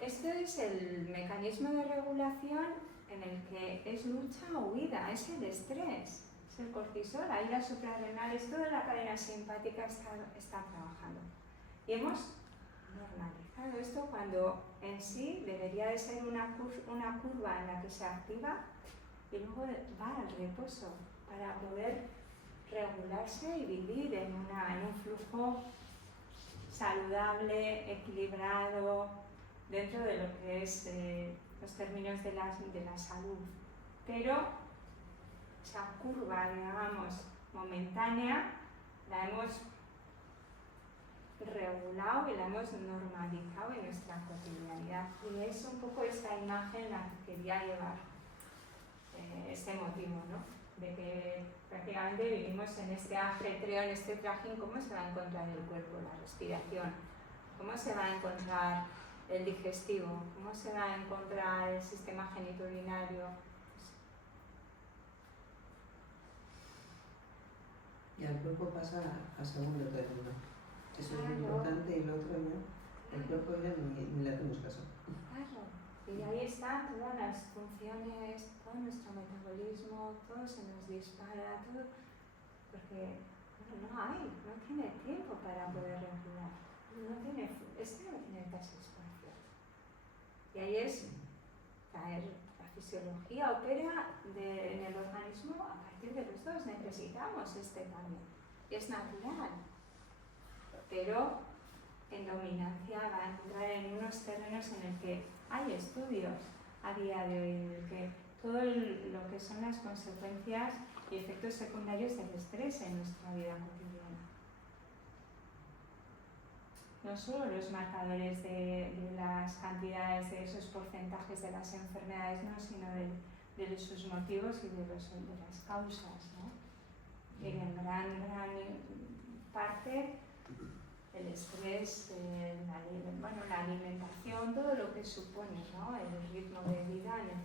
esto es el mecanismo de regulación en el que es lucha o huida, es el estrés. El cortisol, ahí las suprarrenales, toda la cadena simpática está trabajando. Y hemos normalizado esto cuando en sí debería de ser una curva en la que se activa y luego va al reposo para poder regularse y vivir en un flujo saludable, equilibrado, dentro de lo que es los términos de la salud. Pero esa curva, digamos, momentánea, la hemos regulado y la hemos normalizado en nuestra cotidianidad. Y es un poco esta imagen la que quería llevar, este motivo, ¿no? De que prácticamente vivimos en este ajetreo, en este trajín. ¿Cómo se va a encontrar el cuerpo, la respiración? ¿Cómo se va a encontrar el digestivo? ¿Cómo se va a encontrar el sistema genitourinario? Y al cuerpo pasa a segundo término. Eso es Claro. lo importante y lo otro ya, el cuerpo ya ni le hacemos caso. Claro. Y ahí están todas las funciones, todo nuestro metabolismo, todo se nos dispara, todo, porque bueno, no tiene tiempo para poder regular. No tiene casi espacio. Y ahí es la fisiología opera en el organismo a partir de los dos. Necesitamos este cambio. Y es natural. Pero en dominancia va a entrar en unos terrenos en el que hay estudios a día de hoy, en el que todo lo que son las consecuencias y efectos secundarios del estrés en nuestra vida cotidiana. No solo los marcadores de las cantidades, de esos porcentajes de las enfermedades, no, sino de sus motivos y de las causas, ¿no? Y en gran parte el estrés, la alimentación, todo lo que supone, ¿no? El ritmo de vida en el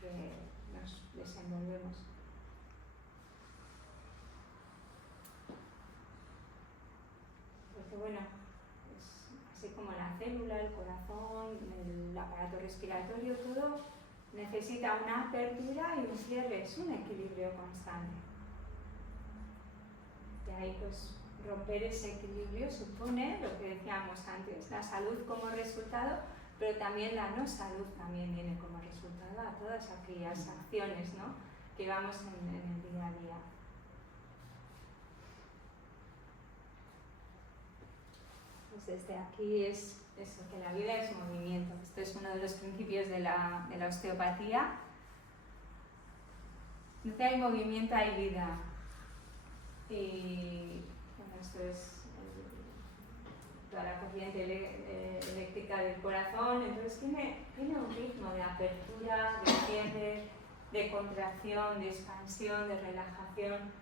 que nos desenvolvemos. Porque bueno, así como la célula, el corazón, el aparato respiratorio, todo necesita una apertura y un cierre, es un equilibrio constante. De ahí pues romper ese equilibrio supone lo que decíamos antes, la salud como resultado, pero también la no salud también viene como resultado a todas aquellas acciones, ¿no? Que vamos en el día a día. Pues desde aquí es eso, que la vida es movimiento. Esto es uno de los principios de la osteopatía. Donde hay movimiento hay vida. Y bueno, esto es toda la corriente eléctrica del corazón. Entonces tiene un ritmo de apertura, de cierre, de contracción, de expansión, de relajación.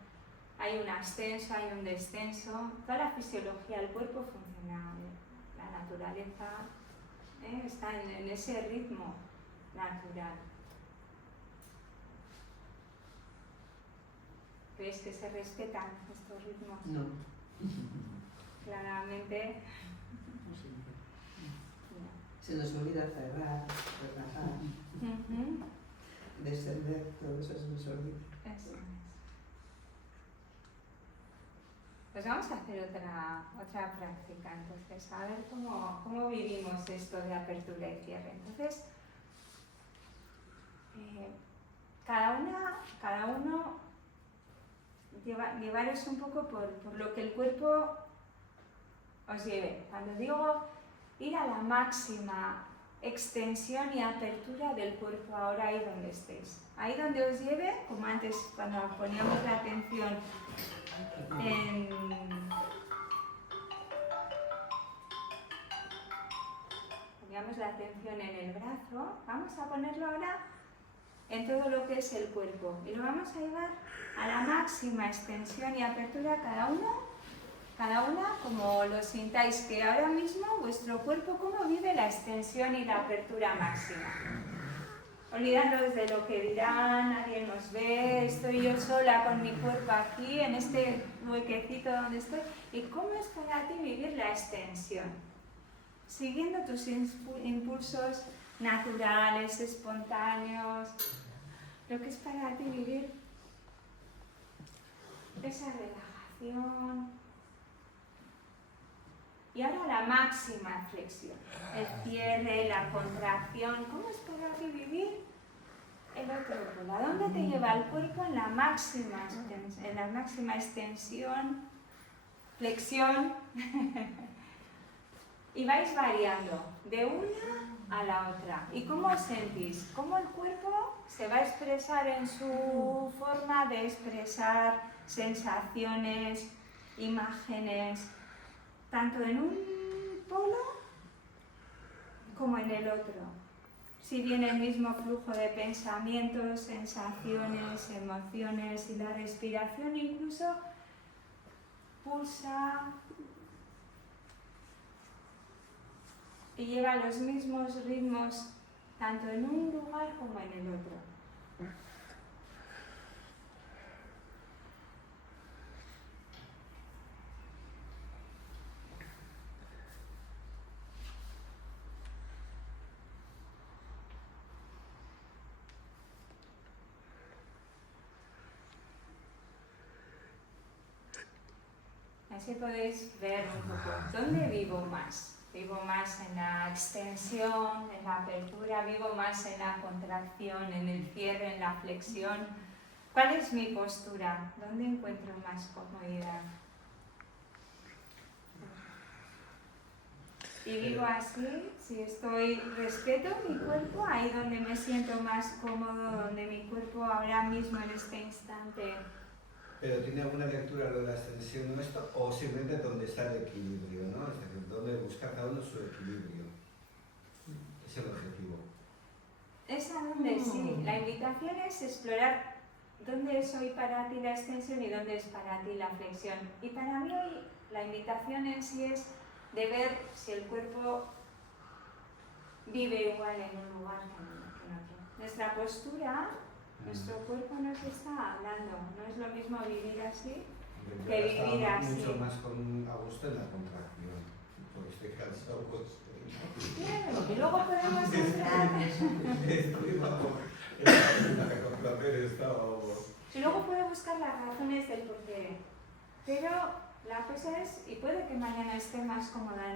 Hay un ascenso, hay un descenso. Toda la fisiología del cuerpo funciona. La naturaleza está en ese ritmo natural. ¿Veis que se respetan estos ritmos? No. Claramente. No siempre. Se nos olvida cerrar, relajar, Ujú. descender, todo eso se nos olvida. Eso es. Pues vamos a hacer otra práctica, entonces, a ver cómo vivimos esto de apertura y cierre. Entonces, cada uno llevaros un poco por lo que el cuerpo os lleve. Cuando digo ir a la máxima extensión y apertura del cuerpo ahora ahí donde estéis. Ahí donde os lleve, como antes cuando poníamos la atención en el brazo, vamos a ponerlo ahora en todo lo que es el cuerpo y lo vamos a llevar a la máxima extensión y apertura cada una como lo sintáis, que ahora mismo vuestro cuerpo cómo vive la extensión y la apertura máxima. Olvidándoos de lo que dirán, nadie nos ve, estoy yo sola con mi cuerpo aquí, en este huequecito donde estoy. ¿Y cómo es para ti vivir la extensión? Siguiendo tus impulsos naturales, espontáneos, lo que es para ti vivir esa relajación. Y ahora la máxima flexión, el cierre, la contracción. ¿Cómo es para ti vivir el otro polo? ¿A dónde te lleva el cuerpo en la máxima extensión, flexión? Y vais variando de una a la otra. ¿Y cómo os sentís? ¿Cómo el cuerpo se va a expresar en su forma de expresar sensaciones, imágenes, tanto en un polo como en el otro? Si viene el mismo flujo de pensamientos, sensaciones, emociones y la respiración incluso pulsa y lleva los mismos ritmos tanto en un lugar como en el otro. Así podéis ver un poco dónde vivo más. Vivo más en la extensión, en la apertura, vivo más en la contracción, en el cierre, en la flexión. ¿Cuál es mi postura? ¿Dónde encuentro más comodidad? Y vivo así, si respeto mi cuerpo, ahí donde me siento más cómodo, donde mi cuerpo ahora mismo en este instante. Pero ¿tiene alguna lectura lo de la extensión nuestra o simplemente donde está el equilibrio, ¿no? Es decir, donde busca cada uno su equilibrio. Es el objetivo. Es a donde sí. La invitación es explorar dónde es hoy para ti la extensión y dónde es para ti la flexión. Y para mí hoy la invitación en sí es de ver si el cuerpo vive igual en un lugar que en otro. Nuestra postura, nuestro cuerpo nos está hablando. No es lo mismo vivir así que vivir así. Mucho más con a gusto en la contracción, porque estoy cansado. Claro, y luego podemos entrar. Y luego puedo buscar las razones del porqué. Pero la cosa es, y puede que mañana esté más cómoda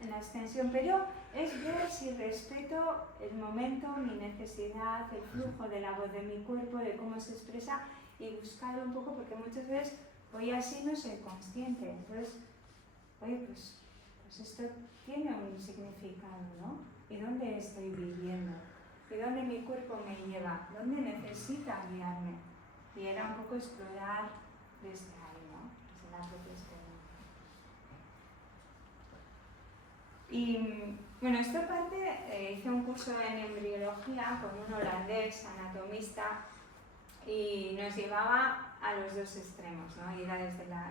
en la extensión, pero es ver si respeto el momento, mi necesidad, el flujo de la voz de mi cuerpo, de cómo se expresa y buscarlo un poco, porque muchas veces voy así no soy consciente. Entonces, oye, pues esto tiene un significado, ¿no? ¿Y dónde estoy viviendo? ¿Y dónde mi cuerpo me lleva? ¿Dónde necesita guiarme? Y era un poco explorar desde ahí, ¿no? Desde la propia experiencia. Y bueno, esta parte hice un curso en embriología con un holandés anatomista y nos llevaba a los dos extremos, ¿no? Y era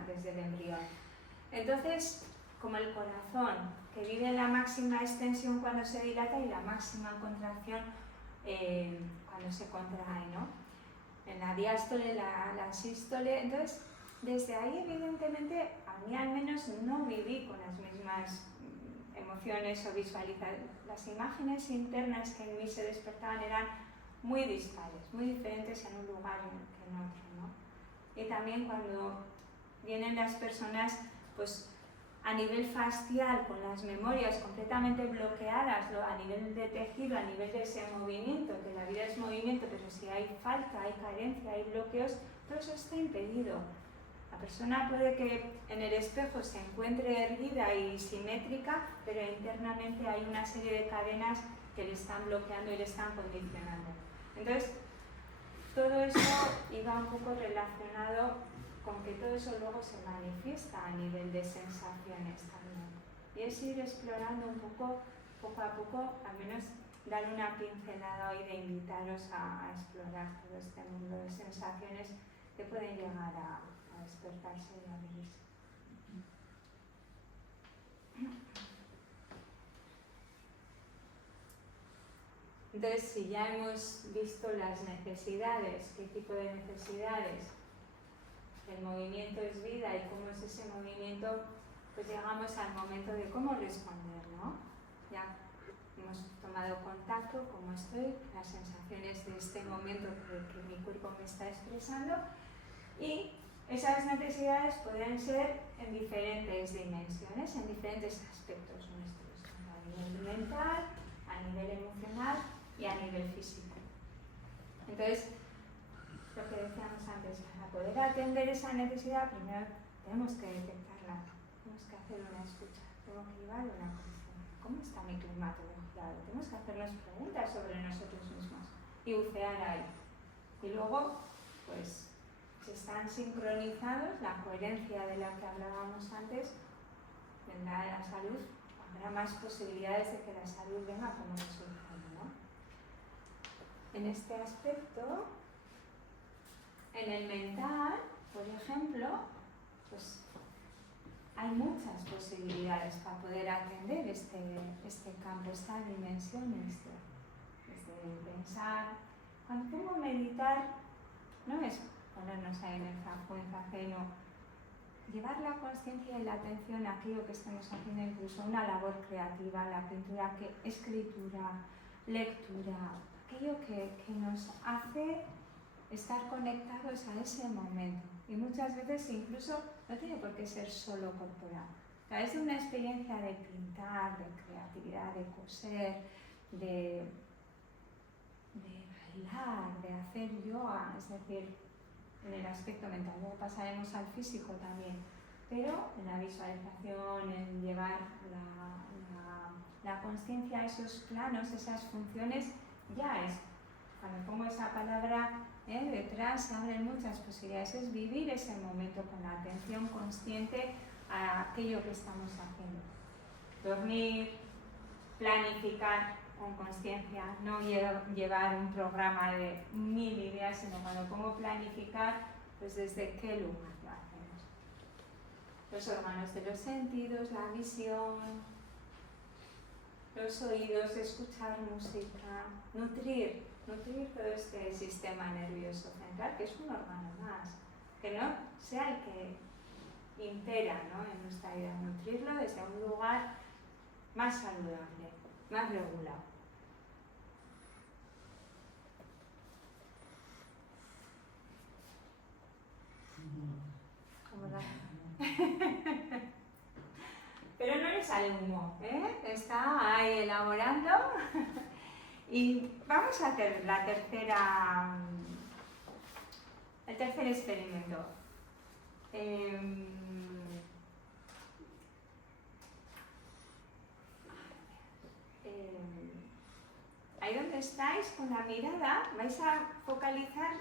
desde el embrión. Entonces, como el corazón, que vive la máxima extensión cuando se dilata y la máxima contracción cuando se contrae, ¿no? en la diástole, la sístole. Entonces, desde ahí, evidentemente, a mí al menos no viví con las mismas emociones o visualizaciones. Las imágenes internas que en mí se despertaban eran muy dispares, muy diferentes en un lugar que en otro, ¿no? Y también cuando vienen las personas, pues a nivel facial, con las memorias completamente bloqueadas, a nivel de tejido, a nivel de ese movimiento, que la vida es movimiento, pero si hay falta, hay carencia, hay bloqueos, todo eso está impedido. La persona puede que en el espejo se encuentre erguida y simétrica, pero internamente hay una serie de cadenas que le están bloqueando y le están condicionando. Entonces, todo eso iba un poco relacionado con que todo eso luego se manifiesta a nivel de sensaciones también. Y es ir explorando un poco a poco, al menos dar una pincelada hoy de invitaros a explorar todo este mundo de sensaciones que pueden llegar a despertarse y a abrirse. Entonces, si ya hemos visto las necesidades, qué tipo de necesidades, el movimiento es vida y cómo es ese movimiento, pues llegamos al momento de cómo responder, ¿no? Ya hemos tomado contacto, cómo estoy, las sensaciones de este momento que mi cuerpo me está expresando, y esas necesidades pueden ser en diferentes dimensiones, en diferentes aspectos nuestros, a nivel mental, a nivel emocional y a nivel físico. Entonces, lo que decíamos antes, para poder atender esa necesidad, primero tenemos que detectarla, tenemos que hacer una escucha, tenemos que llevar una conciencia. ¿Cómo está mi climatología? Tenemos que hacernos preguntas sobre nosotros mismos y bucear ahí. Y luego, pues, si están sincronizados, la coherencia de la que hablábamos antes, vendrá la salud, habrá más posibilidades de que la salud venga como resultado, ¿no? En este aspecto, en el mental, por ejemplo, pues hay muchas posibilidades para poder atender este campo, esta dimensión, desde pensar. Cuando pongo meditar, no es ponernos ahí en el zaceno, llevar la conciencia y la atención a aquello que estamos haciendo, incluso una labor creativa, la pintura, escritura, lectura, aquello que nos hace estar conectados a ese momento. Y muchas veces incluso no tiene por qué ser solo corporal. A través de una experiencia de pintar, de creatividad, de coser, de bailar, de hacer yoga, es decir, en el aspecto mental. Luego pasaremos al físico también, pero en la visualización, en llevar la conciencia a esos planos, esas funciones, ya es. Cuando pongo esa palabra detrás se abren muchas posibilidades, es vivir ese momento con la atención consciente a aquello que estamos haciendo. Dormir, planificar con consciencia, no llevar un programa de 1000 ideas, sino cuando pongo planificar, pues desde qué lugar lo hacemos. Los órganos de los sentidos, la visión, los oídos, escuchar música, nutrir todo este sistema nervioso central, que es un órgano más, que no sea el que impera, ¿no?, en nuestra vida, nutrirlo desde un lugar más saludable, más regulado. Pero no le sale humo, está ahí elaborando. Y vamos a hacer el tercer experimento. Ahí donde estáis, con la mirada, vais a focalizar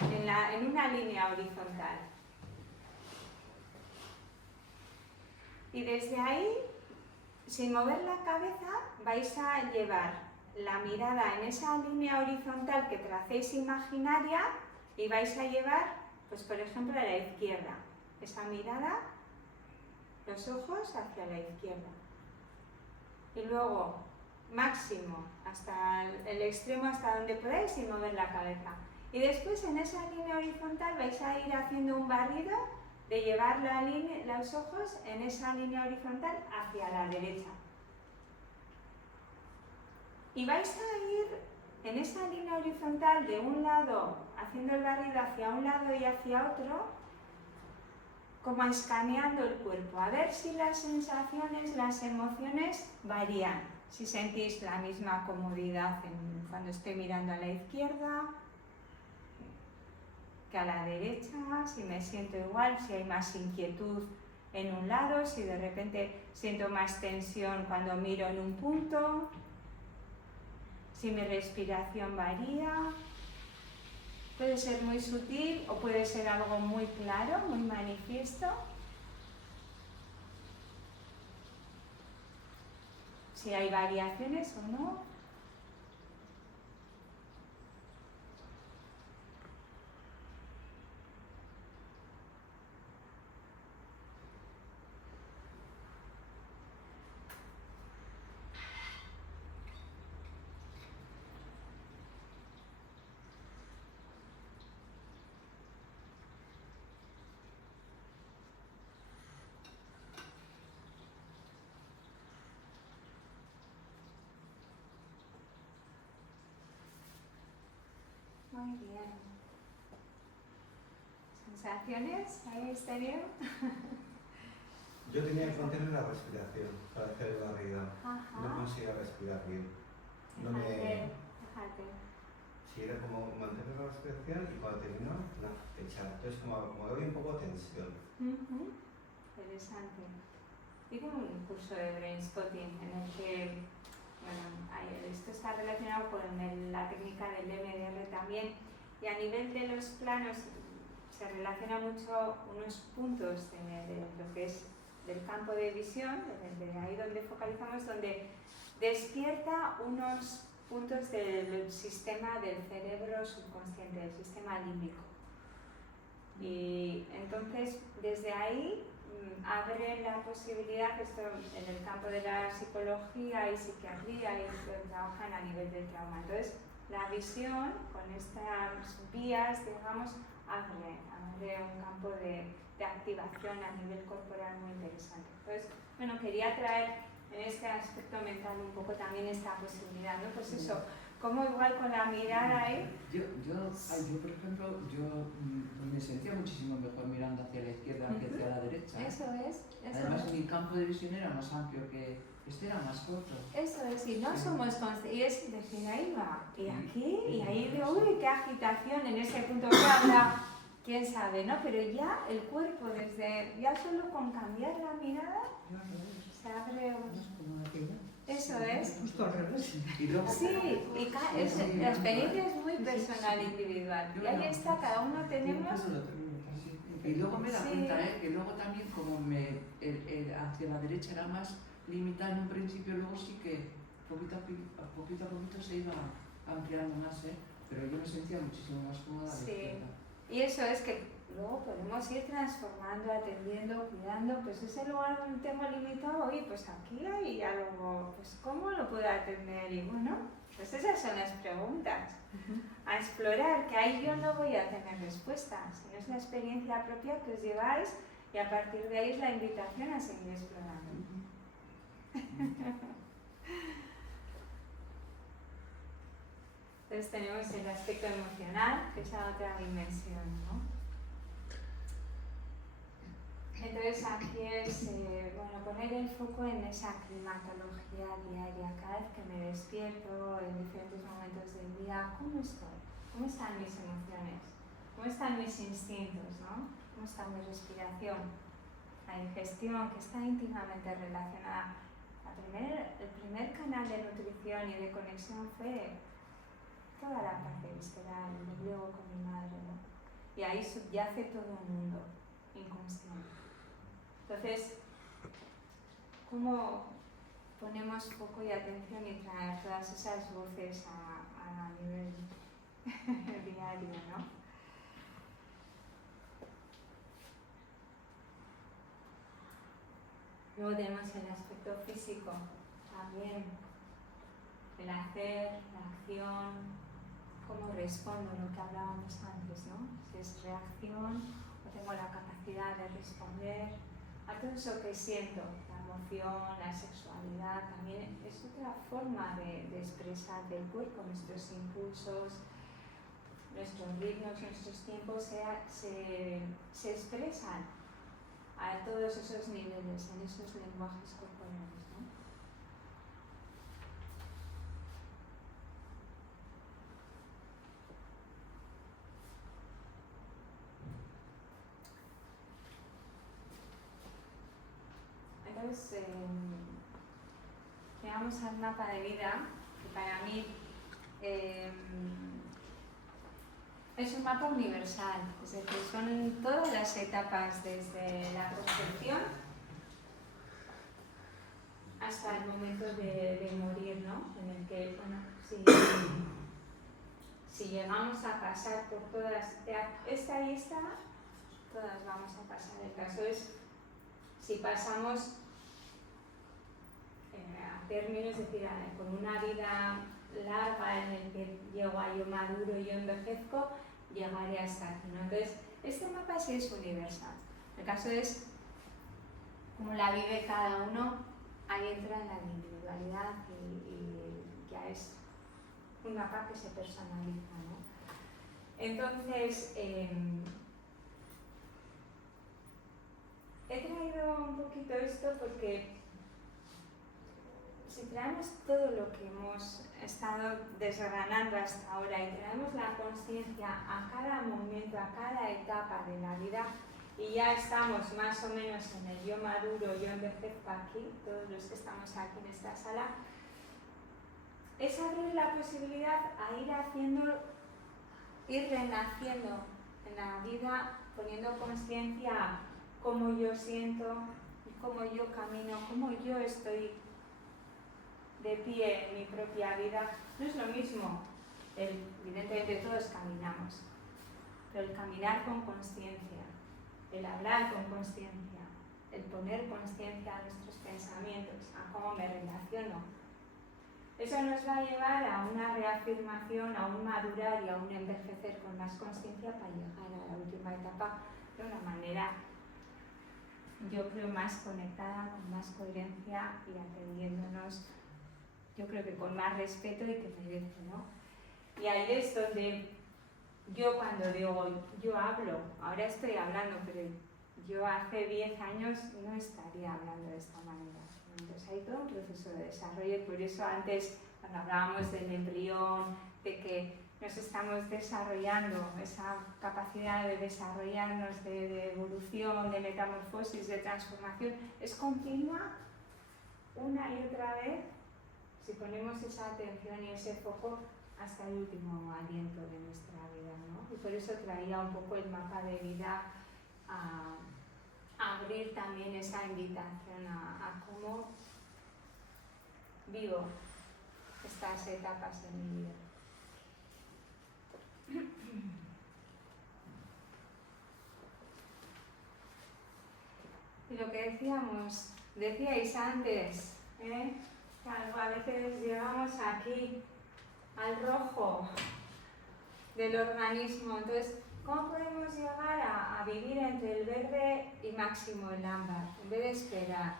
en una línea horizontal. Y desde ahí, sin mover la cabeza, vais a llevar la mirada en esa línea horizontal que tracéis imaginaria y vais a llevar, pues por ejemplo, a la izquierda. Esa mirada, los ojos hacia la izquierda. Y luego, máximo, hasta el extremo, hasta donde podáis, sin mover la cabeza. Y después en esa línea horizontal vais a ir haciendo un barrido de llevar los ojos en esa línea horizontal hacia la derecha. Y vais a ir en esa línea horizontal de un lado, haciendo el barrido hacia un lado y hacia otro, como escaneando el cuerpo, a ver si las sensaciones, las emociones varían. Si sentís la misma comodidad cuando estoy mirando a la izquierda que a la derecha, si me siento igual, si hay más inquietud en un lado, si de repente siento más tensión cuando miro en un punto, si mi respiración varía. Puede ser muy sutil o puede ser algo muy claro, muy manifiesto. Si hay variaciones o no. Muy bien. ¿Sensaciones ahí exterior? Yo tenía que contener la respiración para hacer el barrido. Ajá. No conseguía respirar bien. No Déjate. Sí, era como mantener la respiración y cuando terminó, no, echar. Entonces como había un poco de tensión. Interesante. Hice un curso de brainspotting en el que, bueno, esto está relacionado con la técnica del MDR también, y a nivel de los planos se relaciona mucho unos puntos de lo que es del campo de visión, de ahí donde focalizamos, donde despierta unos puntos del sistema del cerebro subconsciente, del sistema límbico. Y entonces desde ahí abre la posibilidad, esto en el campo de la psicología y psiquiatría y trabajan a nivel del trauma. Entonces la visión con estas vías, digamos, abre un campo de activación a nivel corporal muy interesante. Entonces, bueno, quería traer en este aspecto mental un poco también esta posibilidad, ¿no? Pues eso, como igual con la mirada ahí. Yo por ejemplo, me sentía muchísimo mejor mirando hacia la izquierda que hacia la derecha. Eso es. Además, mi campo de visión era más amplio que este, era más corto. Eso es, y no somos conscientes, y es decir, ahí va, y aquí, y ahí de, uy, qué agitación en ese punto que habrá, quién sabe, ¿no? Pero ya el cuerpo, desde, ya solo con cambiar la mirada, se abre un... Eso es. Justo al revés. Y luego, Sí, y la experiencia es muy personal, individual, y ahí está, cada uno tenemos... Y luego me da cuenta, que luego también como hacia la derecha era más limitada en un principio, luego sí que poquito a poquito se iba ampliando más, pero yo me sentía muchísimo más cómoda a la izquierda. Y eso es que luego podemos ir transformando, atendiendo, cuidando, pues ese lugar donde tengo limitado, oye, pues aquí hay algo, pues ¿cómo lo puedo atender? Y bueno, pues esas son las preguntas a explorar, que ahí yo no voy a tener respuestas, sino es la experiencia propia que os lleváis y a partir de ahí es la invitación a seguir explorando. Entonces tenemos el aspecto emocional, que es la otra dimensión, ¿no? Entonces aquí es poner el foco en esa climatología diaria. Cada vez que me despierto en diferentes momentos del día, ¿cómo estoy? ¿Cómo están mis emociones? ¿Cómo están mis instintos? ¿No? ¿Cómo está mi respiración? La digestión, que está íntimamente relacionada. El primer canal de nutrición y de conexión fue toda la parte visceral, el ombligo con mi madre, ¿no? Y ahí subyace todo un mundo inconsciente. Entonces, ¿cómo ponemos foco y atención y traer todas esas voces a nivel diario, ¿no? Luego tenemos el aspecto físico, también el hacer, la acción, cómo respondo, lo que hablábamos antes, ¿no? Si es reacción o tengo la capacidad de responder a todo eso que siento, la emoción, la sexualidad, también es otra forma de expresar del cuerpo, nuestros impulsos, nuestros ritmos, nuestros tiempos se expresan a todos esos niveles, en esos lenguajes corporales, ¿no? Entonces, llegamos al mapa de vida, que para mí es un mapa universal, es decir, son todas las etapas desde la concepción hasta el momento de morir, ¿no? En el que, bueno, si llegamos a pasar por todas, esta y esta, todas vamos a pasar. El caso es si pasamos a términos, es decir, con una vida larga en el que llego a yo maduro y yo envejezco, llegaré hasta aquí, ¿no? Entonces, este mapa sí es universal. El caso es cómo la vive cada uno, ahí entra en la individualidad y ya es un mapa que se personaliza, ¿no? Entonces, he traído un poquito esto porque si traemos todo lo que hemos estado desgranando hasta ahora y traemos la conciencia a cada momento, a cada etapa de la vida, y ya estamos más o menos en el yo maduro, yo envejezco aquí, todos los que estamos aquí en esta sala, es abrir la posibilidad a ir renaciendo en la vida, poniendo conciencia a cómo yo siento, cómo yo camino, cómo yo estoy de pie en mi propia vida. No es lo mismo, evidentemente todos caminamos, pero el caminar con conciencia, el hablar con conciencia, el poner conciencia a nuestros pensamientos, a cómo me relaciono, eso nos va a llevar a una reafirmación, a un madurar y a un envejecer con más conciencia para llegar a la última etapa de una manera, yo creo, más conectada, con más coherencia y atendiéndonos, yo creo que con más respeto y que merece, ¿no? Y ahí es donde yo cuando digo, yo hablo, ahora estoy hablando, pero yo hace 10 años no estaría hablando de esta manera. Entonces hay todo un proceso de desarrollo y por eso antes, cuando hablábamos del embrión, de que nos estamos desarrollando, esa capacidad de desarrollarnos, de evolución, de metamorfosis, de transformación, es continua una y otra vez si ponemos esa atención y ese foco hasta el último aliento de nuestra vida, ¿no? Y por eso traía un poco el mapa de vida a abrir también esa invitación a cómo vivo estas etapas en mi vida. Y lo que decíais antes, claro, a veces llegamos aquí al rojo del organismo, entonces, ¿cómo podemos llegar a vivir entre el verde y máximo el ámbar? En vez de esperar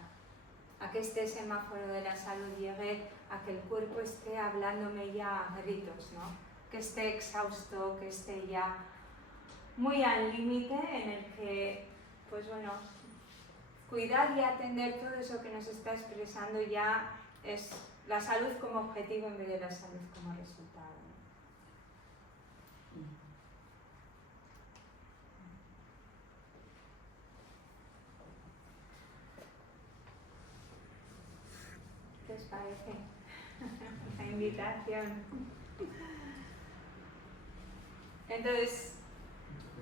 a que este semáforo de la salud llegue, a que el cuerpo esté hablándome ya a gritos, ¿no? Que esté exhausto, que esté ya muy al límite en el que, pues bueno, cuidar y atender todo eso que nos está expresando ya es la salud como objetivo en vez de la salud como resultado, ¿no? ¿Qué os parece la invitación? Entonces,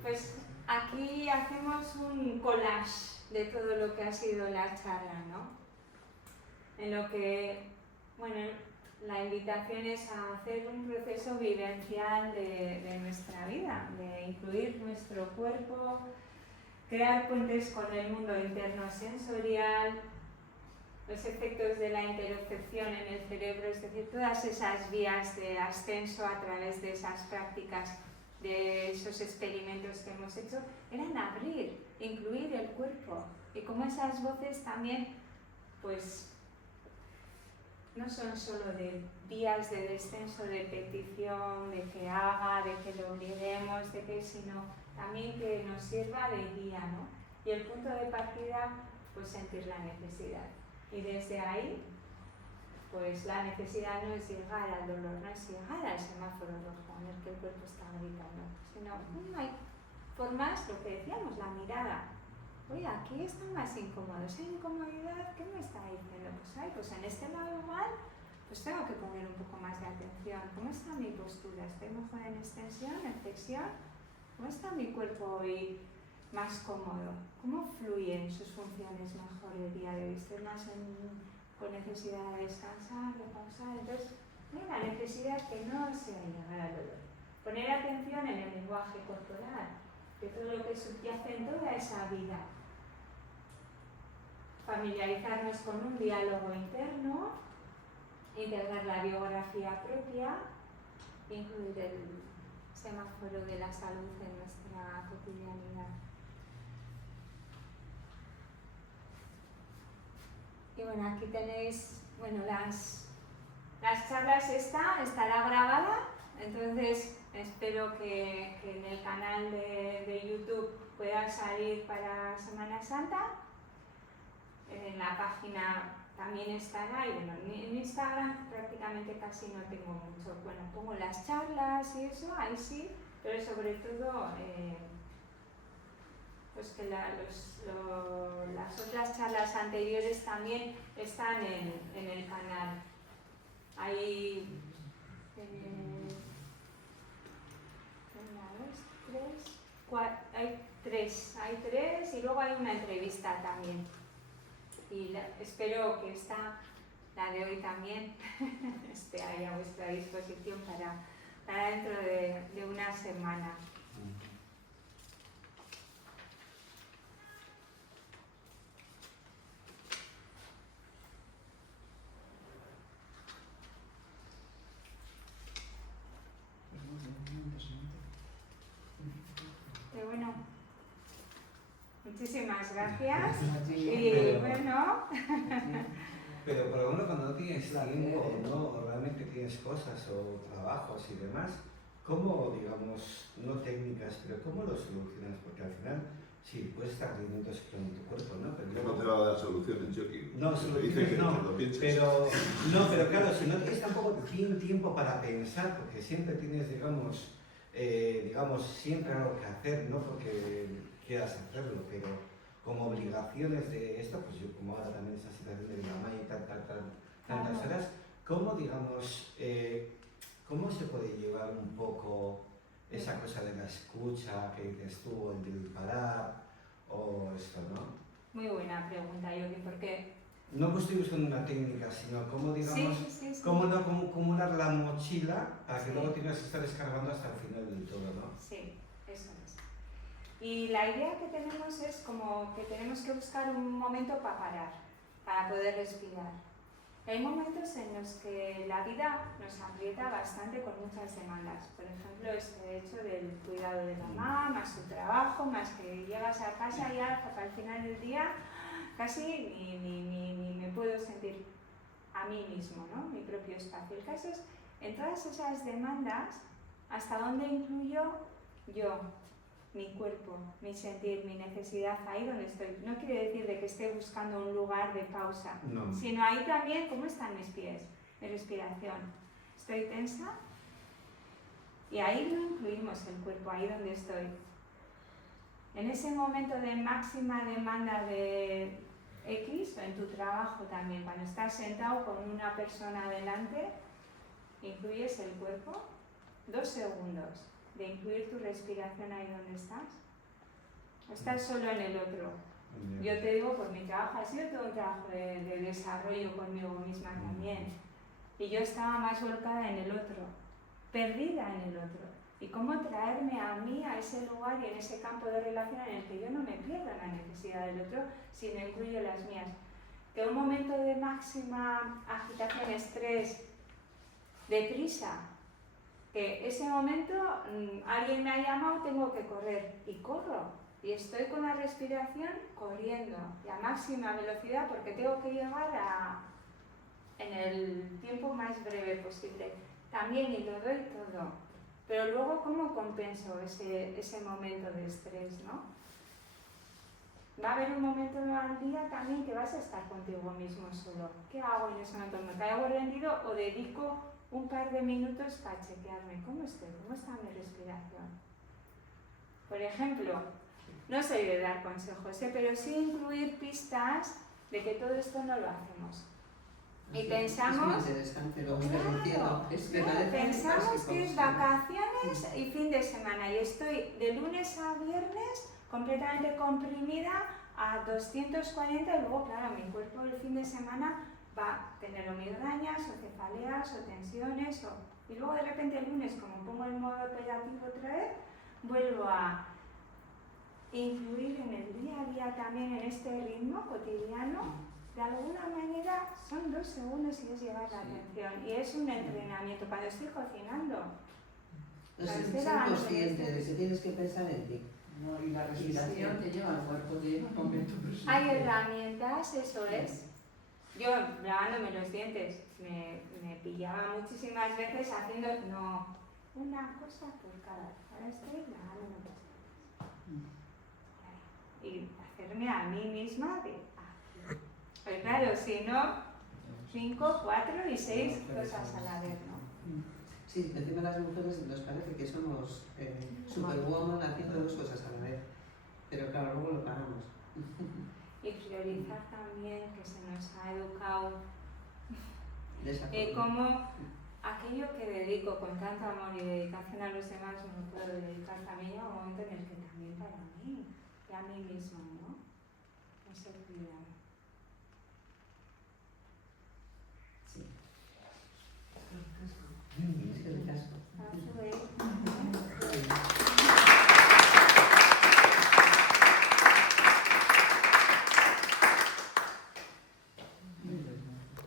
pues aquí hacemos un collage de todo lo que ha sido la charla, ¿no? En lo que, bueno, la invitación es a hacer un proceso vivencial de nuestra vida, de incluir nuestro cuerpo, crear puentes con el mundo interno sensorial, los efectos de la interocepción en el cerebro, es decir, todas esas vías de ascenso a través de esas prácticas, de esos experimentos que hemos hecho, eran abrir, incluir el cuerpo. Y como esas voces también, pues, no son solo de vías de descenso, de petición, de que haga, de que lo obliguemos, de que, sino también que nos sirva de guía, ¿no? Y el punto de partida, pues sentir la necesidad. Y desde ahí, pues la necesidad no es llegar al dolor, no es llegar al semáforo rojo en el que el cuerpo está gritando, sino hay formas, lo que decíamos, la mirada. Oye, aquí está más incómodo, esa incomodidad, ¿qué me está diciendo? Pues en este lado igual, pues tengo que poner un poco más de atención. ¿Cómo está mi postura? ¿Estoy mejor en extensión, en flexión? ¿Cómo está mi cuerpo hoy más cómodo? ¿Cómo fluyen sus funciones mejor el día de hoy? ¿Estoy más con necesidad de descansar, de pausar? Entonces, la necesidad que no sea llegar al dolor. Poner atención en el lenguaje corporal, de todo lo que subyace en toda esa vida. Familiarizarnos con un diálogo interno, integrar la biografía propia, incluir el semáforo de la salud en nuestra cotidianidad. Y bueno, aquí tenéis, bueno, las charlas estará grabada, entonces espero que en el canal de YouTube pueda salir para Semana Santa. En la página también estará, y bueno, en Instagram prácticamente casi no tengo mucho. Bueno, pongo las charlas y eso, ahí sí, pero sobre todo pues que las otras charlas anteriores también están en el canal. Hay hay tres y luego hay una entrevista también. Y espero que la de hoy también, esté ahí a vuestra disposición para dentro de una semana. Bueno, muchísimas gracias. Y bueno. Pero por ejemplo, cuando no tienes tiempo, ¿no? Realmente tienes cosas o trabajos y demás, ¿cómo, digamos, no técnicas, pero cómo lo solucionas? Porque al final, sí, puedes estar rindiendo con tu cuerpo, ¿no? Pero no te va a dar soluciones, Joaquín. No, soluciones no, pero claro, si no tienes tampoco tiempo para pensar, porque siempre tienes, digamos, siempre algo que hacer, no porque quieras hacerlo, pero como obligaciones de esto, pues yo como ahora también esta situación de mi mamá y tantas horas, ¿cómo, digamos, cómo se puede llevar un poco esa cosa de la escucha que dices tú, el de parar o esto, ¿no? Muy buena pregunta, Yogi, porque no estoy buscando una técnica, sino cómo, digamos, sí. cómo no acumular la mochila para que luego tengas que estar descargando hasta el final del todo, ¿no? Sí, eso es. Y la idea que tenemos es como que tenemos que buscar un momento para parar, para poder respirar. Hay momentos en los que la vida nos aprieta bastante con muchas demandas. Por ejemplo, este hecho del cuidado de mamá, más su trabajo, más que llegas a casa y al final del día casi ni me puedo sentir a mí mismo, ¿no? Mi propio espacio. El caso es, en todas esas demandas, ¿hasta dónde incluyo yo, mi cuerpo, mi sentir, mi necesidad, ahí donde estoy? No quiere decir de que esté buscando un lugar de pausa, no. Sino ahí también, ¿cómo están mis pies? Mi respiración. ¿Estoy tensa? Y ahí no incluimos el cuerpo, ahí donde estoy. En ese momento de máxima demanda de X, o en tu trabajo también, cuando estás sentado con una persona delante, ¿incluyes el cuerpo? 2 segundos de incluir tu respiración ahí donde estás. ¿O estás solo en el otro? Yo te digo, por mi trabajo, ha sido todo un trabajo de desarrollo conmigo misma también. Y yo estaba más volcada en el otro, perdida en el otro. Y cómo traerme a mí a ese lugar y en ese campo de relación en el que yo no me pierdo la necesidad del otro, sino incluyo las mías. que un momento de máxima agitación, estrés, deprisa, que ese momento alguien me ha llamado, tengo que correr y corro. Y estoy con la respiración corriendo y a máxima velocidad porque tengo que llegar en el tiempo más breve posible. También, y lo doy todo. Pero luego, ¿cómo compenso ese momento de estrés, no? Va a haber un momento al día también que vas a estar contigo mismo solo. ¿Qué hago en ese momento? ¿Me caigo rendido o dedico un par de minutos para chequearme? ¿Cómo estoy? ¿Cómo está mi respiración? Por ejemplo, no soy de dar consejos, pero sí incluir pistas de que todo esto no lo hacemos. Y pensamos, es muy interesante lo que estás diciendo. pensamos que es vacaciones y fin de semana y estoy de lunes a viernes completamente comprimida a 240 y luego, claro, mi cuerpo el fin de semana va a tener o migrañas o cefaleas o tensiones y luego de repente el lunes, como pongo el modo operativo otra vez, vuelvo a incluir en el día a día también en este ritmo cotidiano. De alguna manera son 2 segundos y es llevar la atención y es un entrenamiento cuando estoy cocinando. Entonces, ser consciente de que tienes que pensar en ti. No, y la respiración te lleva al cuerpo de momento presente. Hay herramientas, eso es. Yo lavándome los dientes me pillaba muchísimas veces haciendo, no, una cosa por cada vez. Ahora estoy lavándome los dientes. Y hacerme a mí misma de aquí. Pues claro, si no, 5, 4 y 6 cosas a la vez, ¿no? Sí, encima las mujeres nos parece que somos superwoman haciendo 2 cosas a la vez. Pero claro, luego lo pagamos. Y priorizar también, que se nos ha educado De esa forma. como aquello que dedico con tanto amor y dedicación a los demás me puedo dedicar también a un momento en el que también para mí y a mí misma, ¿no? Ese cuidado.